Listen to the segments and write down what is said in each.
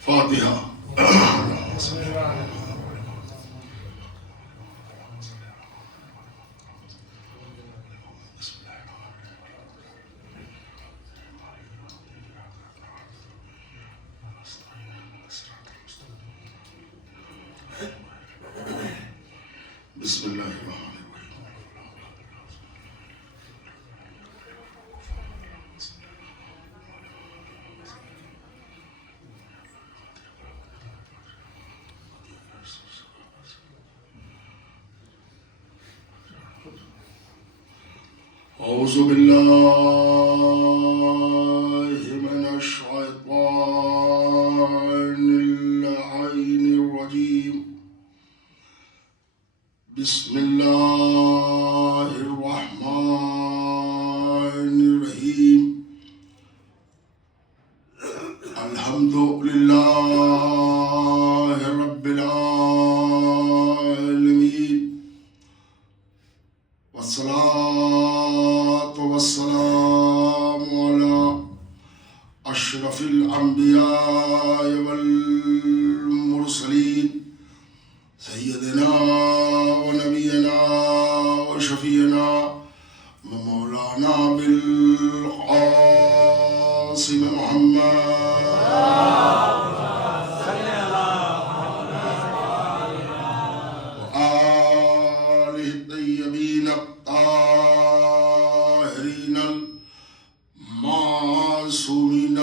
فاتحہ. بسم اللہ الرحمن الرحیم. اعوذ باللہ من الشیطان اللعین الرجیم. بسم اللہ الرحمن الرحیم. الحمد للہ رب العالمین والصلاة والسلام علی اشرف الانبیاء والمرسلین سیدنا ونبینا وشفیعنا ومولانا بالقاسم محمد وآلہ الطیبین الطاہرین المعصومین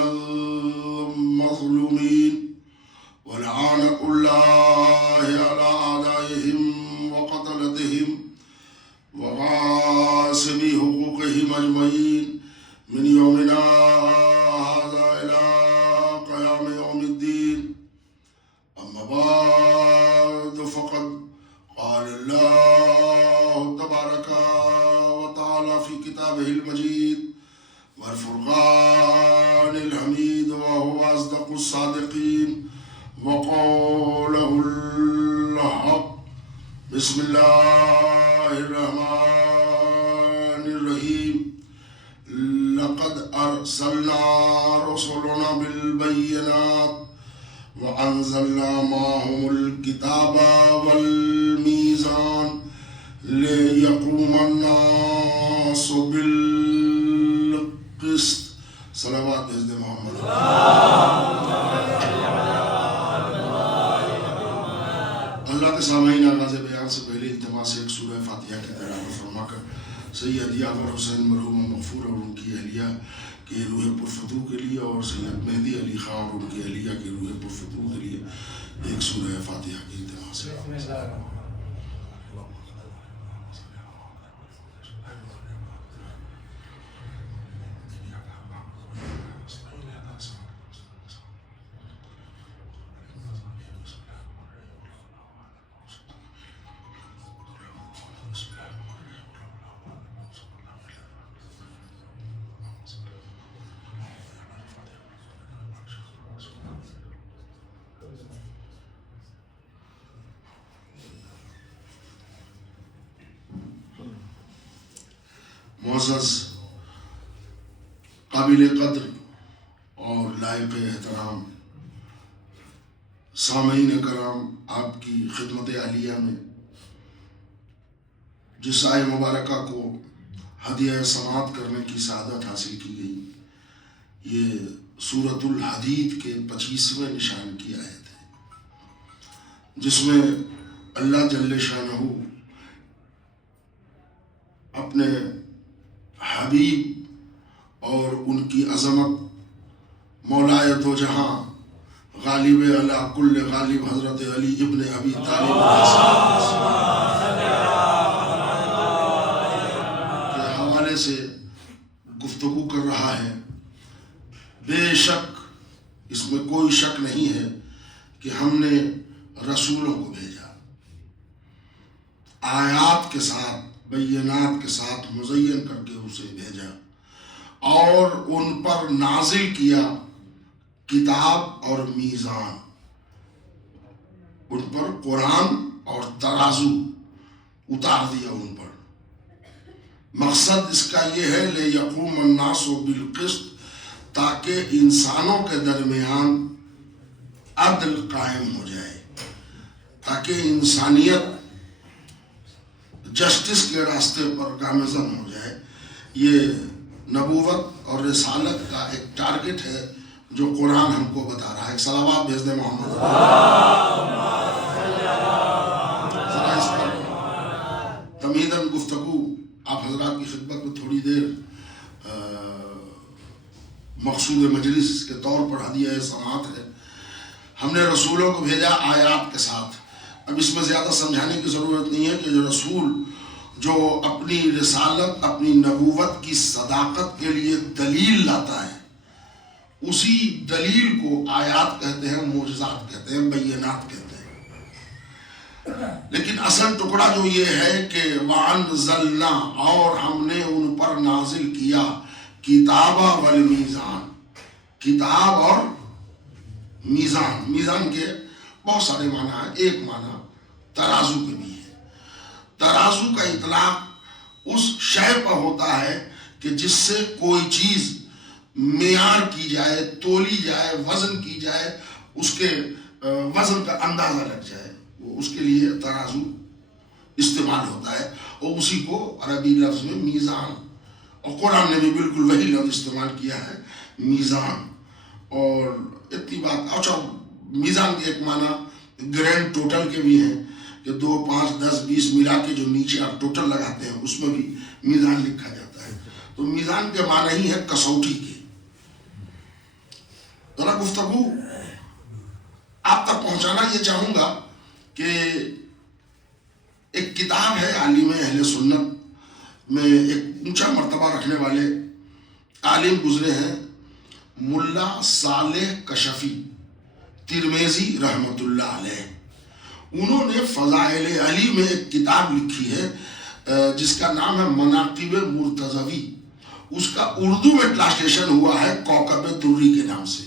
المظلومین ولعنۃ اللہ علی اعدائہم وقتلتہم وغاصبی حقوقہم اجمعین من یومنا ھذا الی قیام یوم الدین. اما بعد فقد قال اللہ تبارک وتعالی فی کتابہ المجید والفرقان الحمید وهو اصدق الصادقین وقوله الحق. بسم اللہ الرحمن الرحیم. لقد ارسلنا رسلنا بالبینات وانزلنا معهم الکتاب والمیزان لیقوم الناس بالقسط. صلوات حضرت محمد. اللہ کے سامعین، آغاز بیان سے پہلے التماس سے ایک سورہ فاتحہ کی تلاوت فرما کر سید یاور حسین مرحوم مغفور اور ان کی اہلیہ کی روح پرفتوح کے لیے اور سید مہدی علی خان اور ان کی اہلیہ کی روح پرفتوح کے لیے ایک سورہ فاتحہ کی التماس ہے. معزز قابل قدر اور لائق احترام سامعین کرام، آپ کی خدمت عالیہ میں جس آئے مبارکہ کو ہدیہ سماعت کرنے کی سعادت حاصل کی گئی، یہ سورۃ الحدید کے 25ویں نشان کی آیت ہے، جس میں اللہ جل شانہ اپنے حبیب اور ان کی عظمت مولائے دو جہاں غالب علی کل غالب حضرت علی ابن ابی طالب کے حوالے سے گفتگو کر رہا ہے. بے شک اس میں کوئی شک نہیں ہے کہ ہم نے رسولوں کو بھیجا، آیات کے ساتھ بینات کے ساتھ مزین کر کے اسے بھیجا اور ان پر نازل کیا کتاب اور میزان، ان پر قرآن اور ترازو اتار دیا ان پر. مقصد اس کا یہ ہے لِیَقُومَ النَّاسُ بِالْقِسْطِ، تاکہ انسانوں کے درمیان عدل قائم ہو جائے، تاکہ انسانیت جسٹس کے راستے پر گامزن ہو جائے۔ یہ نبوت اور رسالت کا ایک ٹارگٹ ہے جو قرآن ہم کو بتا رہا ہے۔ ایک صلوات بھیج دیں محمد، ذرا اس پر تمہیداً گفتگو آپ حضرات کی خدمت میں تھوڑی دیر مقصود مجلس کے طور پر ہدیہ سماعت ہے۔ ہم نے رسولوں کو بھیجا آیات کے ساتھ۔ اب اس میں زیادہ سمجھانے کی ضرورت نہیں ہے کہ جو رسول جو اپنی رسالت، اپنی نبوت کی صداقت کے لیے دلیل لاتا ہے، اسی دلیل کو آیات کہتے ہیں، معجزات کہتے ہیں، بینات کہتے ہیں۔ لیکن اصل ٹکڑا جو یہ ہے کہ وَأَنزَلْنَا، اور ہم نے ان پر نازل کیا، کتاب والمیزان، کتاب اور میزان۔ میزان کے بہت سارے معنی ہیں، ایک معنی ترازو کے بھی ہے۔ ترازو کا اطلاق اس شے پر ہوتا ہے کہ جس سے کوئی چیز معیار کی جائے، تولی جائے، وزن کی جائے، اس کے وزن کا اندازہ لگ جائے، اس کے لیے ترازو استعمال ہوتا ہے، اور اسی کو عربی لفظ میں میزان، اور قرآن نے بھی بالکل وہی لفظ استعمال کیا ہے، میزان۔ اور اتنی بات، اچھا میزان کے ایک معنی گرینڈ ٹوٹل کے بھی ہیں کہ 2، 5، 10، 20 ملا کے جو نیچے آپ ٹوٹل لگاتے ہیں اس میں بھی میزان لکھا جاتا ہے۔ تو میزان کے معنی ہی ہے کسوٹی کے۔ ذرا گفتگو آپ تک پہنچانا یہ چاہوں گا کہ ایک کتاب ہے عالم اہل سنت میں ایک اونچا مرتبہ رکھنے والے عالم گزرے ہیں، ملا صالح کشفی ترمذی رحمۃ اللہ علیہ۔ انہوں نے فضائل علی میں ایک کتاب لکھی ہے جس کا نام ہے مناقب مرتضوی۔ اس کا اردو میں ٹرانسلیشن ہوا ہے کوکب دری کے نام سے۔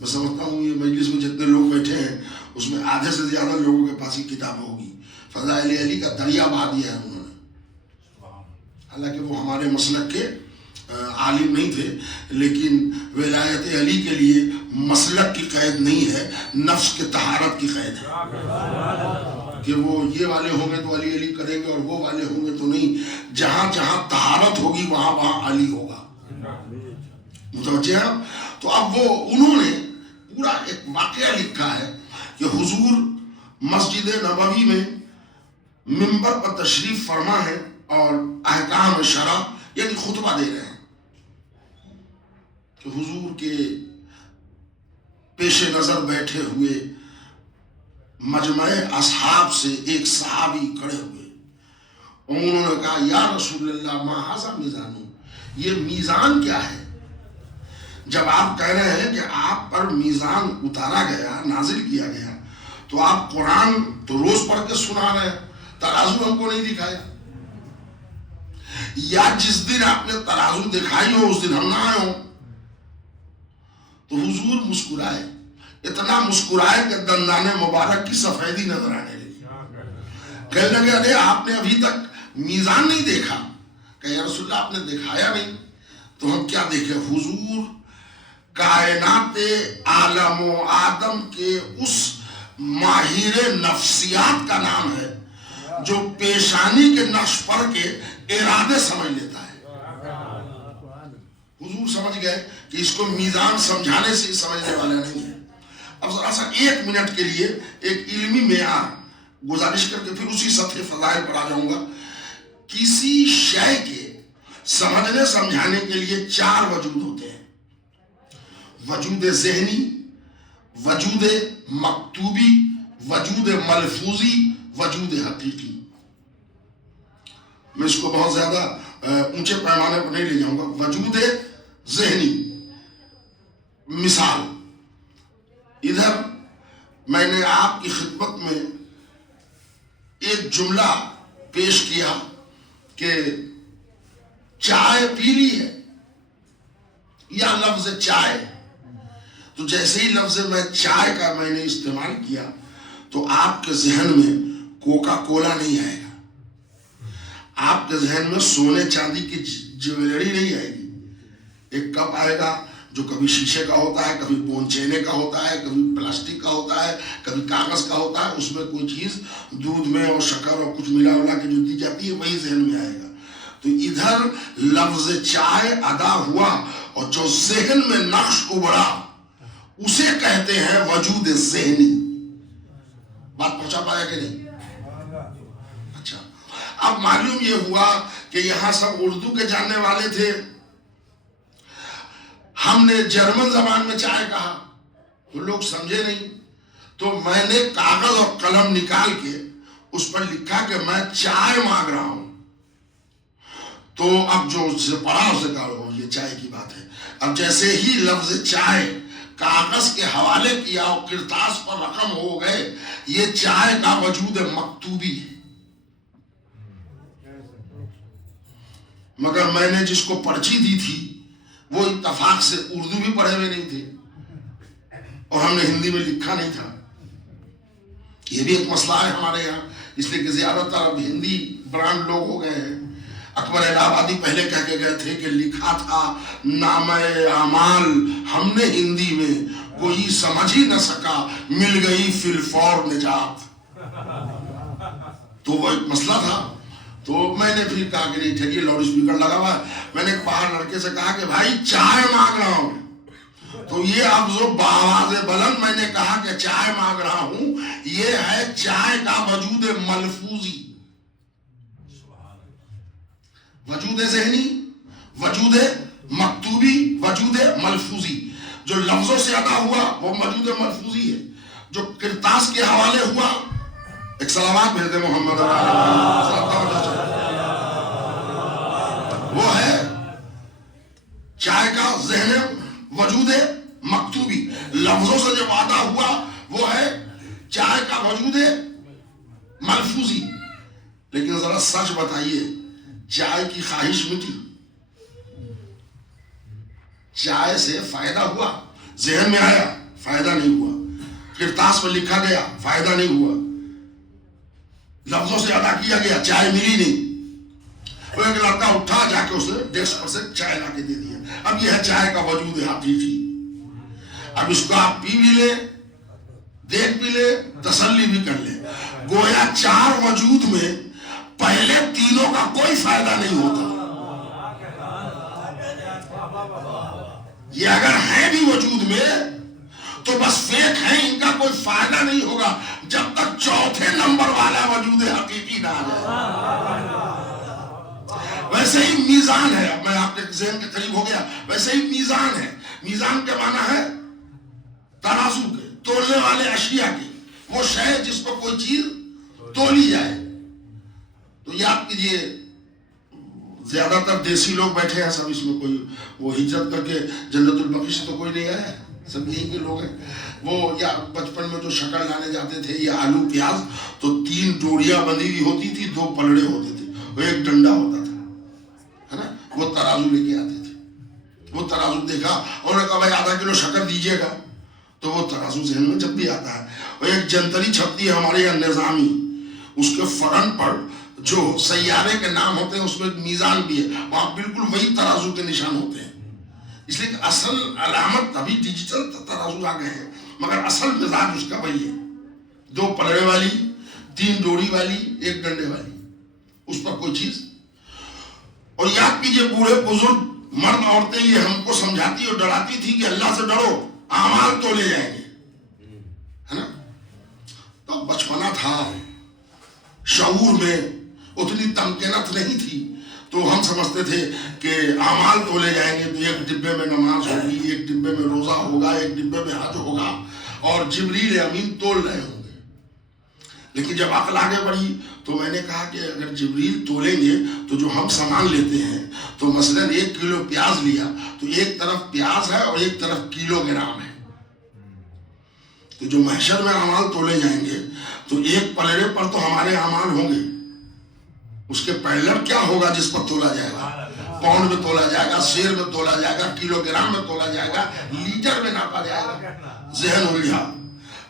میں سمجھتا ہوں یہ مجلس میں جتنے لوگ بیٹھے ہیں اس میں آدھے سے زیادہ لوگوں کے پاس یہ کتاب ہوگی۔ فضائل علی کا دریا بہا دیا ہے انہوں نے، حالانکہ وہ ہمارے مسلک کے عالم نہیں تھے، لیکن ولایت علی کے لیے مسلک کی قید نہیں ہے، نفس کے طہارت کی قید ہے کہ وہ یہ والے ہوں گے تو علی علی کریں گے اور وہ والے ہوں گے تو نہیں۔ جہاں جہاں طہارت ہوگی وہاں وہاں علی ہوگا، متوجہ ہے؟ تو اب وہ انہوں نے پورا ایک واقعہ لکھا ہے کہ حضور مسجد نبوی میں منبر پر تشریف فرما ہے اور احکام شرع یعنی خطبہ دے رہے ہیں کہ حضور کے پیش نظر بیٹھے ہوئے مجمع اصحاب سے ایک صحابی کھڑے ہوئے، اور انہوں نے کہا یا رسول اللہ ما ھذا میزان، یہ میزان کیا ہے؟ جب آپ کہہ رہے ہیں کہ آپ پر میزان اتارا گیا، نازل کیا گیا، تو آپ قرآن تو روز پڑھ کے سنا رہے ہیں، ترازو ہم کو نہیں دکھایا، یا جس دن آپ نے ترازو دکھائی ہو اس دن ہم نہ آئے ہوں۔ تو حضور مسکرائے، اتنا مسکرائے کہ دندان مبارک کی سفیدی نظر آنے لگی۔ کہنے لگے ارے آپ نے ابھی تک میزان نہیں دیکھا؟ کہ یا رسول اللہ آپ نے دکھایا نہیں تو ہم کیا دیکھیں؟ حضور کائنات عالم و آدم کے اس ماہر نفسیات کا نام ہے جو پیشانی کے نقش پر کے ارادے سمجھ لیتا ہے۔ حضور سمجھ گئے کہ اس کو میزان سمجھانے سے سمجھنے والا نہیں ہے۔ اب ذرا سا 1 منٹ کے لیے ایک علمی معیار گزارش کر کے پھر اسی سطح فضائل پر آ جاؤں گا۔ کسی شے کے سمجھنے سمجھانے کے لیے 4 وجود ہوتے ہیں: وجود ذہنی، وجود مکتوبی، وجود ملفوظی، وجود حقیقی۔ میں اس کو بہت زیادہ اونچے پیمانے پر نہیں لے جاؤں گا۔ وجود ذہنی، مثال، ادھر میں نے آپ کی خدمت میں ایک جملہ پیش کیا کہ چائے پی لی ہے، یا لفظ چائے، تو جیسے ہی لفظ میں چائے کا میں نے استعمال کیا تو آپ کے ذہن میں کوکا کولا نہیں آئے گا، آپ کے ذہن میں سونے چاندی کی جویلری نہیں آئے گی. ایک کپ آئے گا جو کبھی شیشے کا ہوتا ہے, کبھی پونچینے کا ہوتا ہے, کبھی پلاسٹک کا ہوتا ہے, کبھی کاغذ کا ہوتا ہے. اس میں کوئی چیز دودھ میں اور شکر اور کچھ ملا ولا کے جو دی جاتی ہے وہی ذہن میں آئے گا. تو ادھر لفظ چائے ادا ہوا اور جو ذہن میں نقش ابھرا اسے کہتے ہیں وجود ذہنی. بات پہنچا پایا کہ نہیں؟ اچھا, اب معلوم یہ ہوا کہ یہاں سب اردو کے جاننے والے تھے. ہم نے جرمن زبان میں چائے کہا تو لوگ سمجھے نہیں, تو میں نے کاغذ اور قلم نکال کے اس پر لکھا کہ میں چائے مانگ رہا ہوں. تو اب جو اس سے پڑھا اسے کہا یہ چائے کی بات ہے. اب جیسے ہی لفظ چائے کاغذ کے حوالے کیا اور کرتاس پر رقم ہو گئے, یہ چائے کا وجود مکتوبی ہے. مگر میں نے جس کو پرچی دی تھی وہ اتفاق سے اردو بھی پڑھے ہوئے نہیں تھے اور ہم نے ہندی میں لکھا نہیں تھا. یہ بھی ایک مسئلہ ہے ہمارے یہاں, اس لیے کہ زیادہ تر اب ہندی برانڈ لوگ ہو گئے ہیں. اکبر الہ آبادی پہلے کہہ کے گئے تھے کہ لکھا تھا نامہ اعمال ہم نے ہندی میں, کوئی سمجھ ہی نہ سکا, مل گئی فی الفور نجات. تو وہ ایک مسئلہ تھا. تو میں نے پھر کہا کہ نہیں ٹھیک, لاؤڈ اسپیکر لگا ہوا ہے. میں نے باہر لڑکے سے کہا کہ بھائی چائے مانگ رہا ہوں. تو یہ اب جو بآواز بلند میں نے کہا کہ چائے مانگ رہا ہوں, یہ ہے چائے کا وجود ملفوظی, وجود ذہنی, وجود مکتوبی, وجود ملفوظی. جو لفظوں سے ادا ہوا وہ وجود ملفوظی ہے. جو کرتاس کے حوالے ہوا, ایک سلامات بھیج دے محمد, وہ ہے چائے کا ذہن وجود مکتوبی. لفظوں سے جو وعدہ ہوا وہ ہے چائے کا وجود ملفوظی. لیکن ذرا سچ بتائیے, چائے کی خواہش مٹی؟ چائے سے فائدہ ہوا؟ ذہن میں آیا, فائدہ نہیں ہوا. کرتاس میں لکھا گیا, فائدہ نہیں ہوا. لفظوں سے ادا کیا گیا, چائے ملی نہیں. وہ ایک لڑکا اٹھا, جا کے اس نے ڈیسک پر سے چائے لا کے دے دیا. اب یہ ہے چائے کا وجود حقیقی. اب اس کو آپ پی بھی لیں, دیکھ بھی لیں, تسلی بھی کر لیں. گویا چار وجود میں پہلے تینوں کا کوئی فائدہ نہیں ہوتا. یہ اگر ہے بھی وجود میں تو بس فیک ہے, ان کا کوئی فائدہ نہیں ہوگا جب تک چوتھے نمبر والا وجود حقیقی نہ آ جائے. ویسے ہی میزان ہے, اب میں آپ کے ذہن کے قریب ہو گیا, ویسے ہی میزان ہے. میزان کے معنی ہے ترازو کے, تولنے والے اشیاء کے, وہ شے جس پر کوئی چیز تولی جائے. تو یاد کیجئے زیادہ تر دیسی لوگ بیٹھے ہیں سب, اس میں کوئی وہ ہجرت کر کے جنت البقیع سے تو کوئی نہیں آیا ہے, سب یہی کے لوگ ہیں. وہ یا بچپن میں جو شکر لانے جاتے تھے یا آلو پیاز, تو 3 ڈوریاں بندھی ہوئی ہوتی تھی, 2 پلڑے ہوتے تھے, وہ ایک ڈنڈا ہوتا تھا, ہے نا. وہ ترازو لے کے آتے تھے. وہ ترازو دیکھا اور انہوں نے کہا بھائی آدھا کلو شکر دیجیے گا, تو وہ ترازو ذہن میں جب بھی آتا ہے. اور ایک جنتری چھپتی ہے ہمارے یہاں نظامی, اس کے فرنٹ پر جو سیارے کے نام ہوتے ہیں اس میں ایک میزان بھی ہے, وہاں بالکل وہی ترازو کے نشان ہوتے ہیں. اس لیے کہ اصل علامت ابھی ڈیجیٹل ترازو آ گئے ہیں, مگر اصل مزاج اس کا وہی ہے, 2 پلڑے والی, 3 ڈوری والی, 1 ڈنڈے والی, اس پر کوئی چیز. اور یاد کیجئے بوڑھے بزرگ مرد عورتیں یہ ہم کو سمجھاتی اور ڈراتی تھی کہ اللہ سے ڈرو, اعمال تو لے جائیں گے, ہے نا. تو بچپنا تھا, شعور میں اتنی تمکنت نہیں تھی, تو ہم سمجھتے تھے کہ اعمال تو لے جائیں گے, تو ایک ڈبے میں نماز ہوگی, ایک ڈبے میں روزہ ہوگا, ایک ڈبے میں حج ہوگا, اور جبریل امین تول رہے ہوں گے. لیکن جب عقل آگے بڑھی تو میں نے کہا کہ اگر جبریل تولیں گے تو جو ہم سامان لیتے ہیں, تو مثلاً 1 کلو پیاز لیا تو ایک طرف پیاز ہے اور ایک طرف کلو گرام ہے. تو جو محشر میں اعمال تولے جائیں گے تو ایک پلڑے پر تو ہمارے اعمال ہوں گے, اس کے پہلر کیا ہوگا جس پر تولا جائے گا؟ پاؤنڈ میں تولا جائے گا, شیر میں تولا جائے گا, کلو گرام میں تولا جائے گا, لیٹر میں ناپا جائے گا. ذہن ہو گیا,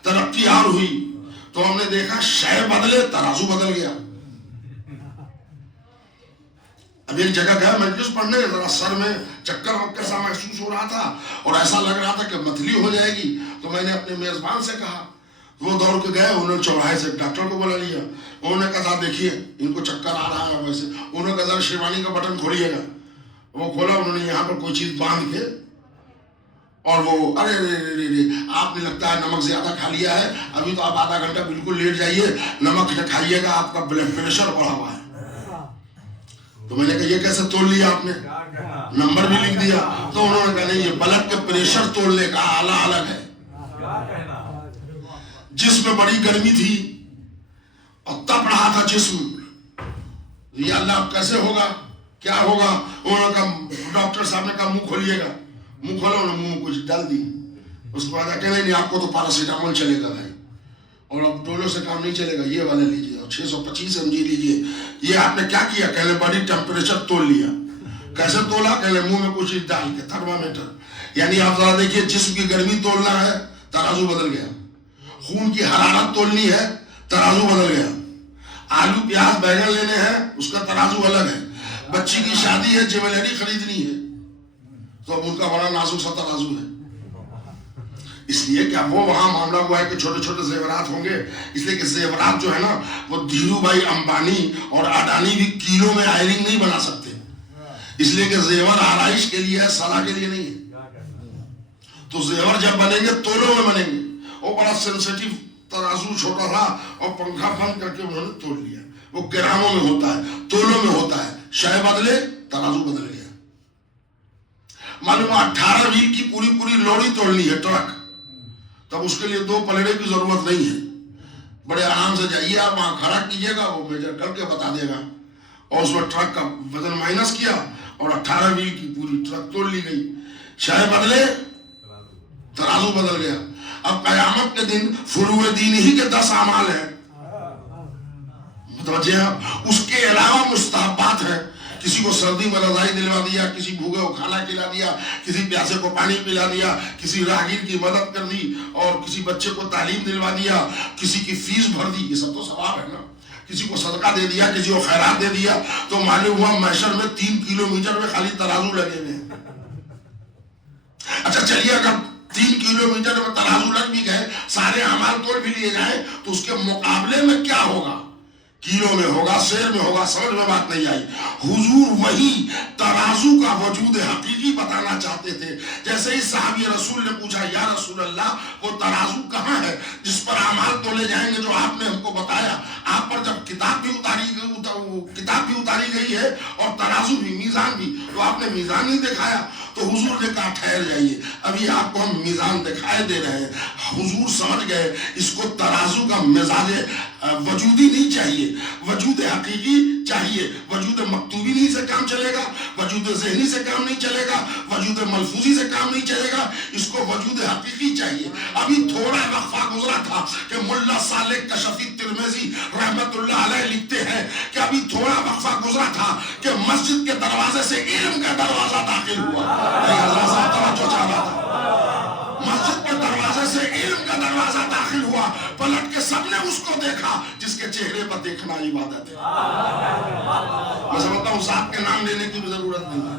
ترقی اور ہوئی, تو ہم نے دیکھا شے بدلے ترازو بدل گیا. اب ایک جگہ گیا مجلس پڑھنے، ذرا سر میں چکر وکر سا محسوس ہو رہا تھا اور ایسا لگ رہا تھا کہ متلی ہو جائے گی. تو میں نے اپنے میزبان سے کہا، وہ دوڑ کے گئے، انہوں نے چوراہے سے ڈاکٹر کو بلا لیا. انہوں نے کہا دیکھیے ان کو چکر آ رہا ہے ویسے. انہوں نے کہا ذرا شیروانی کا بٹن کھولیے گا. وہ کھولا، انہوں نے یہاں پر کوئی چیز باندھ کے، اور وہ ارے آپ نے لگتا ہے نمک زیادہ کھا لیا ہے، ابھی تو آپ آدھا گھنٹہ بالکل لیٹ جائیے، نمک نہ کھائیے گا، آپ کا بلڈ پریشر بڑھا ہوا ہے. تو میں نے کہا یہ کیسے تول لیا آپ نے، نمبر بھی لکھ دیا. تو انہوں نے کہا نہیں، یہ بلڈ کے پریشر تولنے کا آلہ الگ ہے. جسم میں بڑی گرمی تھی اور تپ رہا تھا جسم. یہ اللہ کیسے ہوگا، کیا ہوگا؟ انہوں نے کہا، ڈاکٹر صاحب نے کہا منہ کھولیے گا. منہ کھولا، انہوں نے منہ کچھ ڈال دی. اس کے بعد کہہ نہیں آپ کو تو پیراسیٹامول چلے گا بھائی، اور اب ڈولو سے کام نہیں چلے گا، یہ والا لیجیے اور 625 mg لیجیے. یہ آپ نے کیا کیا؟ کہنے باڈی ٹیمپریچر تول لیا. کیسے تولا؟ کہنے منہ میں کچھ ڈال کے، تھرمامیٹر. یعنی آپ ذرا دیکھیے، جسم کی گرمی تولنا ہے، ترازو بدل گیا. خون کی حرارت تولنی ہے، ترازو بدل گیا. آلو پیاز بیگن لینے ہیں، اس کا ترازو الگ ہے. بچی کی شادی ہے، جیولری خریدنی ہے، تو اب ان کا بڑا نازک سا ترازو ہے. اس لیے کہ اب وہ وہاں معاملہ ہوا ہے کہ چھوٹے چھوٹے زیورات ہوں گے. اس لیے کہ زیورات جو ہے نا، وہ دھیرو بھائی امبانی اور اڈانی بھی کیلو میں آئرنگ نہیں بنا سکتے. اس لیے کہ زیور آرائش کے لیے ہے، صلاح کے لیے نہیں ہے. تو زیور جب بنیں گے تولوں میں بنیں گے. وہ بڑا سینسیٹیو ترازو چھوٹا تھا اور پنکھا بند کر کے انہوں نے تول لیا. وہ گراموں میں ہوتا ہے، تولوں میں ہوتا ہے. شے بدلے، ترازو بدل گیا. معلوم 18 ویل کی پوری لوری توڑنی ہے، ٹرک. تب اس کے لیے 2 پلڑے کی ضرورت نہیں ہے. بڑے آرام سے جائیے آپ وہاں کھڑا کیجیے گا، وہ میجر کر کے بتا دے گا. اور اس میں ٹرک کا وزن مائنس کیا اور 18 ویل کی پوری ٹرک توڑ لی گئی. شے بدلے، ترازو بدل گیا. اب قیامت کے دن فروع دین ہی کے 10 اعمال ہیں، متوجہ ہیں. اس کے علاوہ مستحبات ہیں. کسی کو سردی میں رضائی دلوا دیا، کسی بھوکے کو کھانا کھلا دیا، کسی پیاسے کو پانی پلا دیا، کسی راہگیر کی مدد کر دی، اور کسی بچے کو تعلیم دلوا دیا، کسی کی فیس بھر دی. یہ سب تو ثواب ہے نا. کسی کو صدقہ دے دیا، کسی کو خیرات دے دیا. تو معلوم ہوا محشر میں 3 کلومیٹر میں خالی ترازو لگے ہوئے ہیں. اچھا چلیے، اگر 3 کلومیٹر میں ترازو لگ بھی گئے، سارے اعمال توڑ بھی لیے جائیں، تو اس کے مقابلے میں کیا ہوگا؟ کیلو میں ہوگا، سیر میں ہوگا. سمجھ میں بات نہیں آئی؟ حضور وہی ترازو کا وجود حقیقی بتانا چاہتے تھے. جیسے ہی صحابی رسول نے پوچھا، یا رسول اللہ، وہ ترازو کہاں ہے جس پر اعمال تولے جائیں گے جو آپ نے ہم کو بتایا؟ آپ پر جب کتاب بھی اتاری گئی ہے اور ترازو بھی، میزان بھی، تو آپ نے میزان نہیں دکھایا. تو حضور نے کہا ٹھہر جائیے، ابھی آپ کو ہم میزان دکھائے دے رہے ہیں. حضور سمجھ گئے اس کو ترازو کا مزاج وجودی نہیں چاہیے، وجود حقیقی چاہیے. وجود مکتوبی نہیں سے کام چلے گا، وجود ذہنی سے کام نہیں چلے گا، وجود ملفوظی سے کام نہیں چلے گا. اس کو وجود حقیقی چاہیے. ابھی تھوڑا وقفہ گزرا تھا کہ ملا صالح کشفی ترمذی رحمت اللہ علیہ لکھتے ہیں کہ ابھی تھوڑا وقفہ گزرا تھا کہ مسجد کے دروازے سے علم کا دروازہ داخل ہوا. اللہ صاحب توجہ چاہ رہا تھا. مسجد کے دروازے سے علم کا دروازہ داخل ہوا. پلٹ کے سب نے اس کو دیکھا جس کے چہرے پر دیکھنا عبادت ہے. میں سمجھتا ہوں صاحب کے نام لینے کی بھی ضرورت نہیں ہے.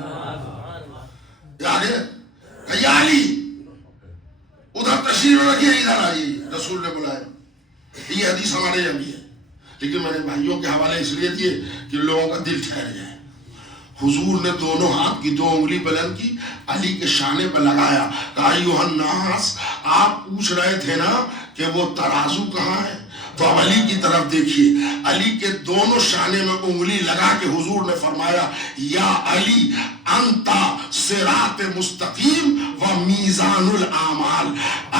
آگے یا علی ادھر تشریف رکھیے، ادھر آئیے، رسول نے بلایا. یہ حدیث ہمارے یہاں بھی ہے، لیکن میں نے بھائیوں کے حوالے اس لیے دیے کہ لوگوں کا دل ٹھہر جائے. حضور نے دونوں ہاتھ کی 2 انگلی بلند کی، علی کے شانے پر لگایا. کہا ایھا الناس، آپ پوچھ رہے تھے نا کہ وہ ترازو کہاں ہے، تو اب علی کی طرف دیکھیے. علی کے دونوں شانے میں انگلی لگا کے حضور نے فرمایا، یا علی انتا صراط مستقیم و میزان الاعمال.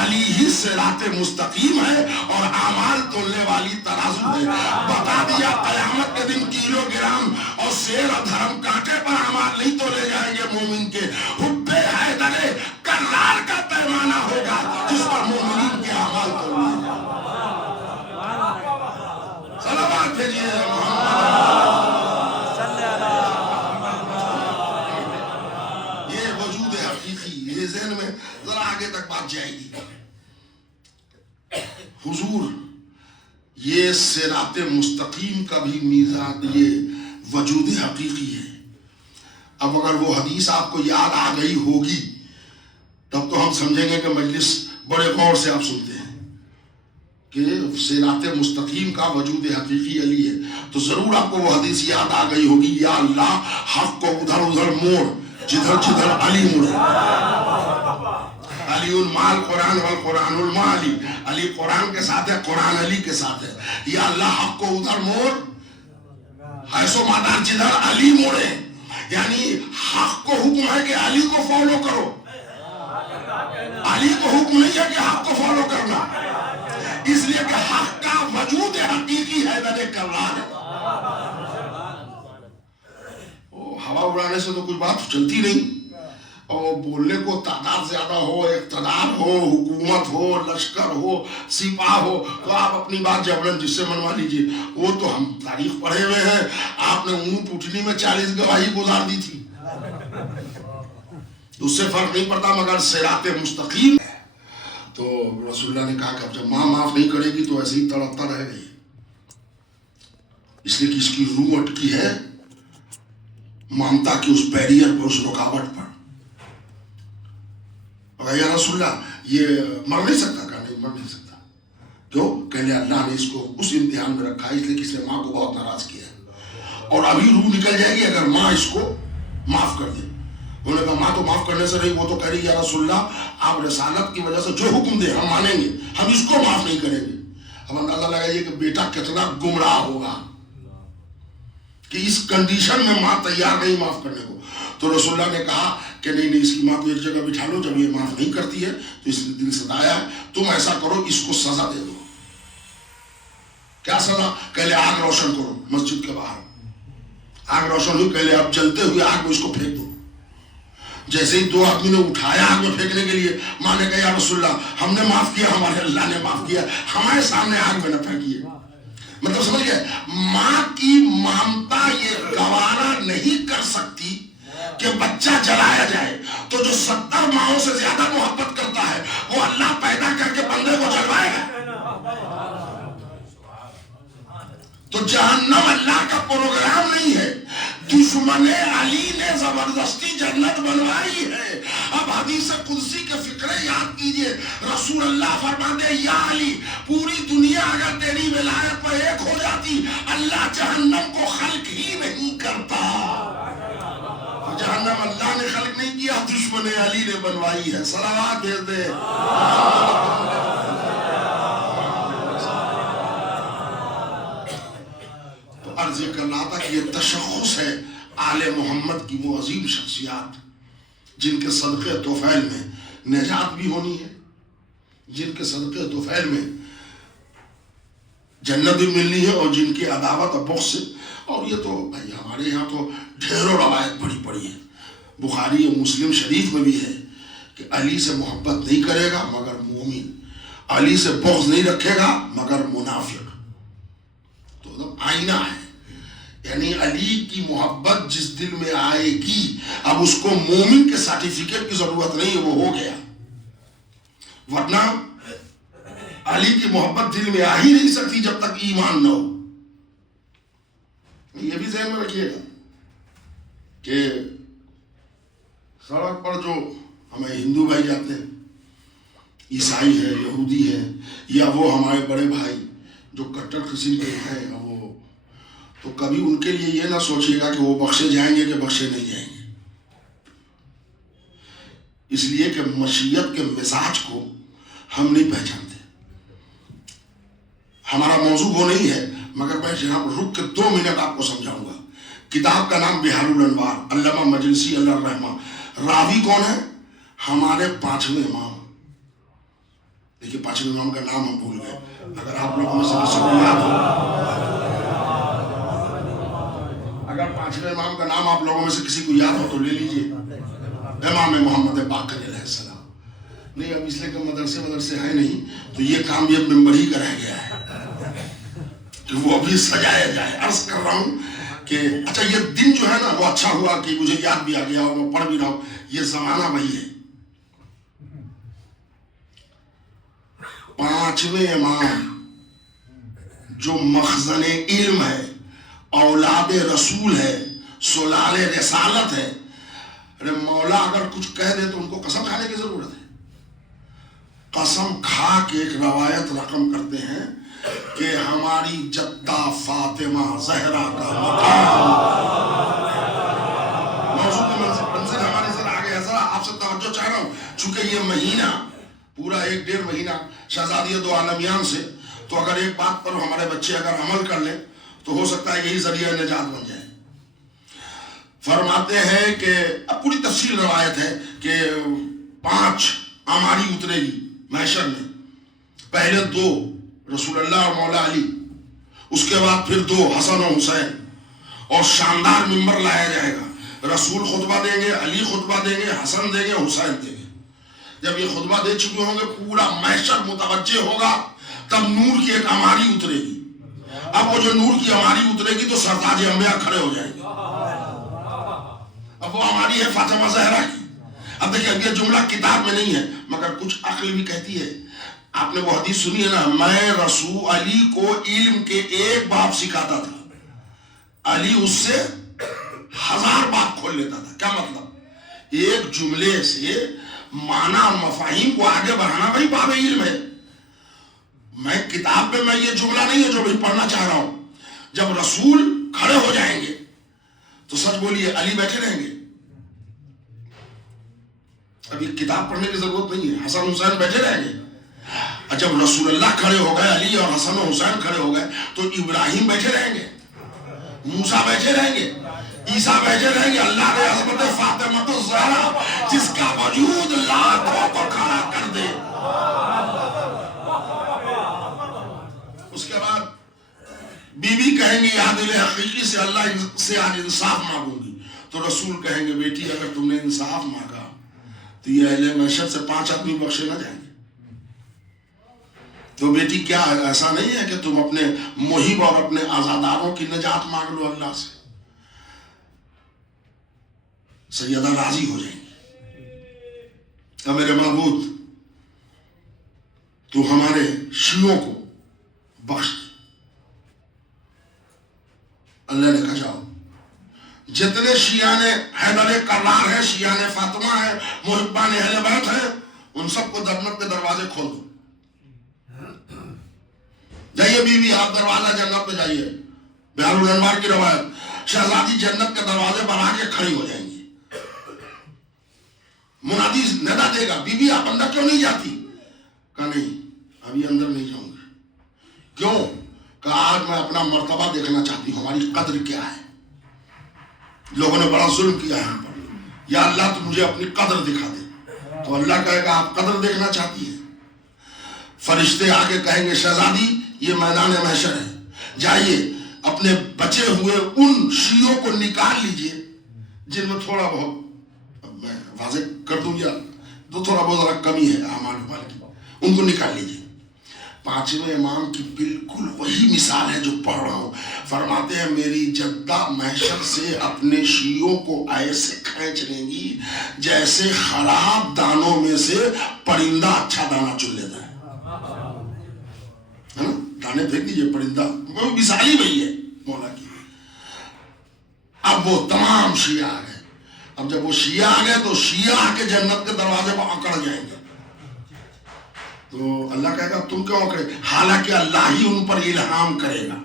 علی ہی صراط مستقیم ہے اور اعمال تولنے والی ترازو ہے. بتا دیا قیامت کے دن کیلو گرام اور سیر اور دھرم کانٹے پر اعمال نہیں تولے جائیں گے مومن کے. حب حیدر کرار کا پیمانہ ہوگا جس پر مومنین کے اعمال تولے جائیں گے. صلوات بھیجیے یہ وجود حقیقی. یہ ذہن میں ذرا آگے تک بات جائے گی. حضور یہ صراط مستقیم کا بھی میزان، یہ وجود حقیقی ہے. اب اگر وہ حدیث آپ کو یاد آ گئی ہوگی تب تو ہم سمجھیں گے کہ مجلس بڑے غور سے آپ سنتے ہیں کہ صراط مستقیم کا وجود حقیقی علی ہے. تو ضرور آپ کو وہ حدیث یاد آ گئی ہوگی، یا اللہ حق کو ادھر ادھر موڑ جدھر جدھر علی مڑے. علی المال قرآن والقرآن المالی، علی قرآن کے ساتھ ہے، قرآن علی کے ساتھ ہے. یا اللہ حق کو ادھر موڑ حیث و مادار جدھر علی موڑے. یعنی حق کو حکم ہے کہ علی کو فالو کرو، علی کو حکم نہیں ہے کہ حق کو فالو کرنا، اس لیے کہ حق کا وجود حقیقی ہے میں نے کر رہا ہے. ہوا اڑانے سے تو کوئی بات چلتی نہیں، اور بولنے کو تعداد زیادہ ہو، اقتدار ہو، حکومت ہو، لشکر ہو، سپاہ ہو، تو آپ اپنی بات جبرن جس سے منوا لیجئے. وہ تو ہم تاریخ پڑھے ہوئے ہیں، آپ نے اونٹ اٹھنی میں 40 گواہی گزار دی تھی، اس سے فرق نہیں پڑتا. مگر صراط مستقیم ہے. تو رسول اللہ نے کہا کہ جب ماں معاف نہیں کرے گی تو ایسے ہی تڑپتا رہے گی، اس لیے کہ اس کی روح اٹکی ہے ممتا کی اس بیریئر پر، اس رکاوٹ پر. اور یا رسول اللہ یہ مر نہیں سکتا؟ کہا نہیں، مر نہیں سکتا. کیوں؟ کہ اللہ نے اس کو اس امتحان میں رکھا ہے، اس لیے کہ اس نے ماں کو بہت ناراض کیا ہے، اور ابھی روح نکل جائے گی اگر ماں اس کو معاف کر دے. انہوں نے کہا ماں تو معاف کرنے سے نہیں، وہ تو کہہ رہی یا رسول اللہ آپ رسالت کی وجہ سے جو حکم دے ہم مانیں گے، ہم اس کو معاف نہیں کریں گے. اب اندازہ لگائیے کہ بیٹا کتنا گمراہ ہوگا کہ اس کنڈیشن میں ماں تیار نہیں معاف کرنے کو. تو رسول اللہ نے کہا کہ نہیں نہیں، اس کی ماں کو ایک جگہ بٹھا لو، جب یہ معاف نہیں کرتی ہے تو اس نے دل ستایا ہے، تم ایسا کرو اس کو سزا دے دو. کیا سزا؟ کہلے آگ روشن کرو مسجد کے باہر. آگ روشن ہوئی، کہلے اب جلتے ہوئے آگ میں اس کو پھینک دو. جیسے ہی 2 آدمی نے اٹھایا آگ میں پھینکنے کے لیے، ماں نے کہا یا رسول اللہ ہم نے معاف کیا، ہمارے اللہ نے معاف کیا، ہمارے سامنے آگ میں نہ پھینکیے. مطلب سمجھ گئے؟ ماں کی ممتا یہ گوارا نہیں کر سکتی کہ بچہ جلایا جائے. تو جو 70 ماؤں سے زیادہ محبت کرتا ہے وہ اللہ پیدا کر کے بندے کو جلوائے گا. تو جہنم اللہ کا پروگرام نہیں ہے، دشمن علی نے زبردستی جنت بنوائی ہے. اب حدیث قدسی کے فقرے یاد کیجئے، رسول اللہ فرماتے یا علی پوری دنیا اگر تیری ولایت پر ایک ہو جاتی اللہ جہنم کو خلق ہی نہیں کرتا. جہنم اللہ نے خلق نہیں کیا، دشمن علی نے بنوائی ہے. صلوات بھیج دے. تو عرض کر رہا تھا کہ یہ تشخص ہے آل محمد کی وہ عظیم شخصیات جن کے صدقے طفیل میں نجات بھی ہونی ہے، جن کے صدقے طفیل میں جنت بھی ملنی ہے، اور جن کی عداوت اور بغض سے. اور یہ تو بھائی ہمارے یہاں تو ڈھیروں روایت پڑھی پڑی ہے، بخاری اور مسلم شریف میں بھی ہے کہ علی سے محبت نہیں کرے گا مگر مومن، علی سے بغض نہیں رکھے گا مگر منافق. تو آئینہ ہے، یعنی علی کی محبت جس دل میں آئے گی، اب اس کو مومن کے سرٹیفکیٹ کی ضرورت نہیں ہے، وہ ہو گیا. ورنہ علی کی محبت دل میں آ ہی نہیں سکتی جب تک ایمان نہ ہو. یہ بھی ذہن میں رکھیے گا کہ سڑک پر جو ہمیں ہندو بھائی جاتے ہیں، عیسائی ہے، یہودی ہے، یا وہ ہمارے بڑے بھائی جو کٹر قسم کے ہیں، وہ تو کبھی ان کے لیے یہ نہ سوچیے گا کہ وہ بخشے جائیں گے کہ بخشے نہیں جائیں گے. اس لیے کہ مشیت کے مزاج کو ہم نہیں پہچانتے. ہمارا موضوع وہ نہیں ہے، مگر میں جناب رک کے 2 منٹ آپ کو سمجھاؤں گا. کتاب کا نام بہار الانوار، علامہ مجلسی اللہ الرحمہ. راوی کون ہے؟ ہمارے 5ویں امام. دیکھیے 5ویں امام کا نام ہم بھول گئے. اگر آپ لوگوں میں سے کسی کو یاد ہو، اگر 5ویں امام کا نام آپ لوگوں میں سے کسی کو یاد ہو تو لے لیجئے. امام محمد باقر علیہ السلام. نہیں اب اس لیے کہ مدرسے ہیں نہیں، تو یہ کام یہ ممبر ہی کا رہ گیا ہے کہ وہ ابھی سجایا جائے. عرض کر رہا ہوں کہ اچھا یہ دن جو ہے نا وہ اچھا ہوا کہ مجھے یاد بھی آ گیا اور میں پڑھ بھی رہا ہوں. یہ زمانہ وہی ہے. 5ویں امام جو مخزن علم ہے، اولاد رسول ہے، سلال رسالت ہے، ارے مولا اگر کچھ کہہ دے تو ان کو قسم کھانے کی ضرورت ہے. قسم کھا کے ایک روایت رقم کرتے ہیں کہ ہماری جدہ فاطمہ زہرا کا مقام موضوع کا منزل ہمارے سر آگے ہے. ذرا آپ سے توجہ چاہ رہا ہوں، چونکہ یہ مہینہ پورا 1-1.5 مہینہ شہزادی دو عالمیان سے، تو اگر ایک بات پر ہمارے بچے اگر عمل کر لیں تو ہو سکتا ہے یہی ذریعہ نجات بن جائے. فرماتے ہیں کہ اب پوری تفصیل روایت ہے کہ 5 عماری اترے گی محشر میں. پہلے 2 رسول اللہ اور مولا علی، اس کے بعد پھر 2 حسن و حسین، اور شاندار ممبر لایا جائے گا. رسول خطبہ دیں گے، علی خطبہ دیں گے، حسن دیں گے، حسین دیں گے. جب یہ خطبہ دے چکے ہوں گے پورا محشر متوجہ ہوگا، تب نور کی ایک عماری اترے گی. اب وہ جو نور کی عماری اترے گی تو سرتاج انبیاء کھڑے ہو جائیں گے. اب وہ عماری ہے فاطمہ زہرا کی. اب دیکھیں یہ جملہ کتاب میں نہیں ہے مگر کچھ عقل بھی کہتی ہے. آپ نے وہ حدیث سنی ہے نا، میں رسول علی کو علم کے 1 باب سکھاتا تھا، علی اس سے 1000 باب کھول لیتا تھا. کیا مطلب؟ ایک جملے سے معنی اور مفاہیم کو آگے بڑھانا وہی باب علم ہے. میں کتاب میں یہ جملہ نہیں ہے جو بھی پڑھنا چاہ رہا ہوں. جب رسول کھڑے ہو جائیں گے تو سچ بولیے علی بیٹھے رہیں گے. ابھی کتاب پڑھنے کی ضرورت نہیں ہے، حسن حسین بیٹھے رہیں گے. جب رسول اللہ کھڑے ہو گئے، علی اور حسن و حسین کھڑے ہو گئے تو ابراہیم بیٹھے رہیں گے، موسیٰ بیٹھے رہیں گے، عیسیٰ بیٹھے رہیں گے. اللہ کے عظمت فاطمہ الزہرا جس کا وجود لاکھوں کو کھڑا کر دے. اس کے بعد بی بی کہیں گے یا دل حقیقی سے اللہ سے آج انصاف مانگوں گی. تو رسول کہیں گے بیٹی اگر تم نے انصاف مانگا تو یہ اہل محشر سے 5 آدمی بخشے نہ جائیں گے. تو بیٹی کیا ایسا نہیں ہے کہ تم اپنے محب اور اپنے آزاداروں کی نجات مانگ لو اللہ سے؟ سیدہ راضی ہو جائیں گی. اب میرے معبود تو ہمارے شیعوں کو بخش. اللہ نے کہا جاؤ جتنے شیعان حیدر کرار ہے، شیعان فاطمہ ہے، محبان اہل بیت ہیں، ان سب کو جنت کے دروازے کھول دو. جائیے بی بی آپ دروازہ جنت پہ جائیے. بہار الانوار کی روایت، شہزادی جنت کے دروازے پر آ کے کھڑی ہو جائیں گی. منادی ندا دے گا بی بی آپ اندر کیوں نہیں جاتی؟ کہا نہیں ابھی اندر نہیں جاؤں گی. کیوں؟ کہا آج میں اپنا مرتبہ دیکھنا چاہتی ہوں، ہماری قدر کیا ہے. لوگوں نے بڑا ظلم کیا ہے ہم پر، یا اللہ تو مجھے اپنی قدر دکھا دے. تو اللہ کہے گا آپ قدر دیکھنا چاہتی ہیں؟ فرشتے آگے کہیں گے شہزادی یہ میدان محشر ہے، جائیے اپنے بچے ہوئے ان شیعوں کو نکال لیجئے جن میں تھوڑا بہت، میں واضح کر دوں یا تو تھوڑا بہت ذرا کمی ہے اعمال کی، ان کو نکال لیجئے. 5ویں امام کی بالکل وہی مثال ہے جو پڑھ رہا ہوں. فرماتے ہیں میری جدہ محشر سے اپنے شیعوں کو ایسے کھینچ لیں گی جیسے خراب دانوں میں سے پرندہ اچھا دانہ چن لیتا ہے نا. دانے پھینک دیجیے پرندہ، وہ مثال ہی وہی ہے مولا کی. اب وہ تمام شیعہ آ گئے. اب جب وہ شیعہ آ گئے تو شیعہ آ کے جنت کے دروازے پر اکڑ جائیں گے. تو اللہ کہے گا تم کیوں اکڑے؟ حالانکہ اللہ ہی ان پر الہام کرے گا.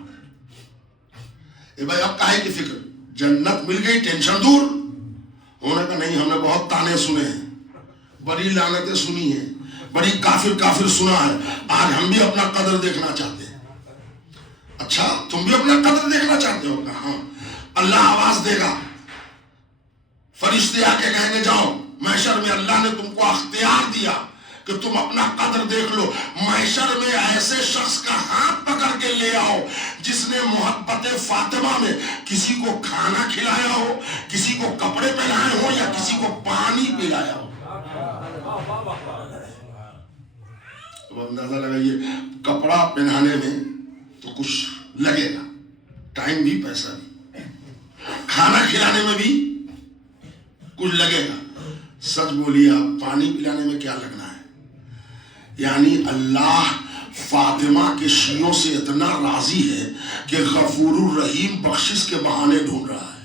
اے بھائی اب کاہے کی فکر، جنت مل گئی ٹینشن دور. انہوں نے کہا نہیں ہم نے بہت تانے سنے ہیں، بڑی لعنتیں سنی ہیں، بڑی کافر سنا ہے، آج ہم بھی اپنا قدر دیکھنا چاہتے ہیں. اچھا تم بھی اپنا قدر دیکھنا چاہتے ہو؟ کہا ہاں. اللہ آواز دے گا، فرشتے آ کے کہیں گے جاؤ محشر میں اللہ نے تم کو اختیار دیا کہ تم اپنا قدر دیکھ لو. محشر میں ایسے شخص کا ہاتھ پکڑ کے لے آؤ جس نے محبت فاطمہ میں کسی کو کھانا کھلایا ہو، کسی کو کپڑے پہنائے ہو یا کسی کو پانی پلایا ہو. اب اندازہ لگائیے کپڑا پہنانے میں تو کچھ لگے گا، ٹائم بھی پیسہ بھی، کھانا کھلانے میں بھی کچھ لگے گا. سچ بولیے آپ پانی پلانے میں کیا لگنا ہے؟ یعنی اللہ فاطمہ کے شیعوں سے اتنا راضی ہے کہ غفور الرحیم بخشش کے بہانے ڈھونڈ رہا ہے.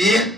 1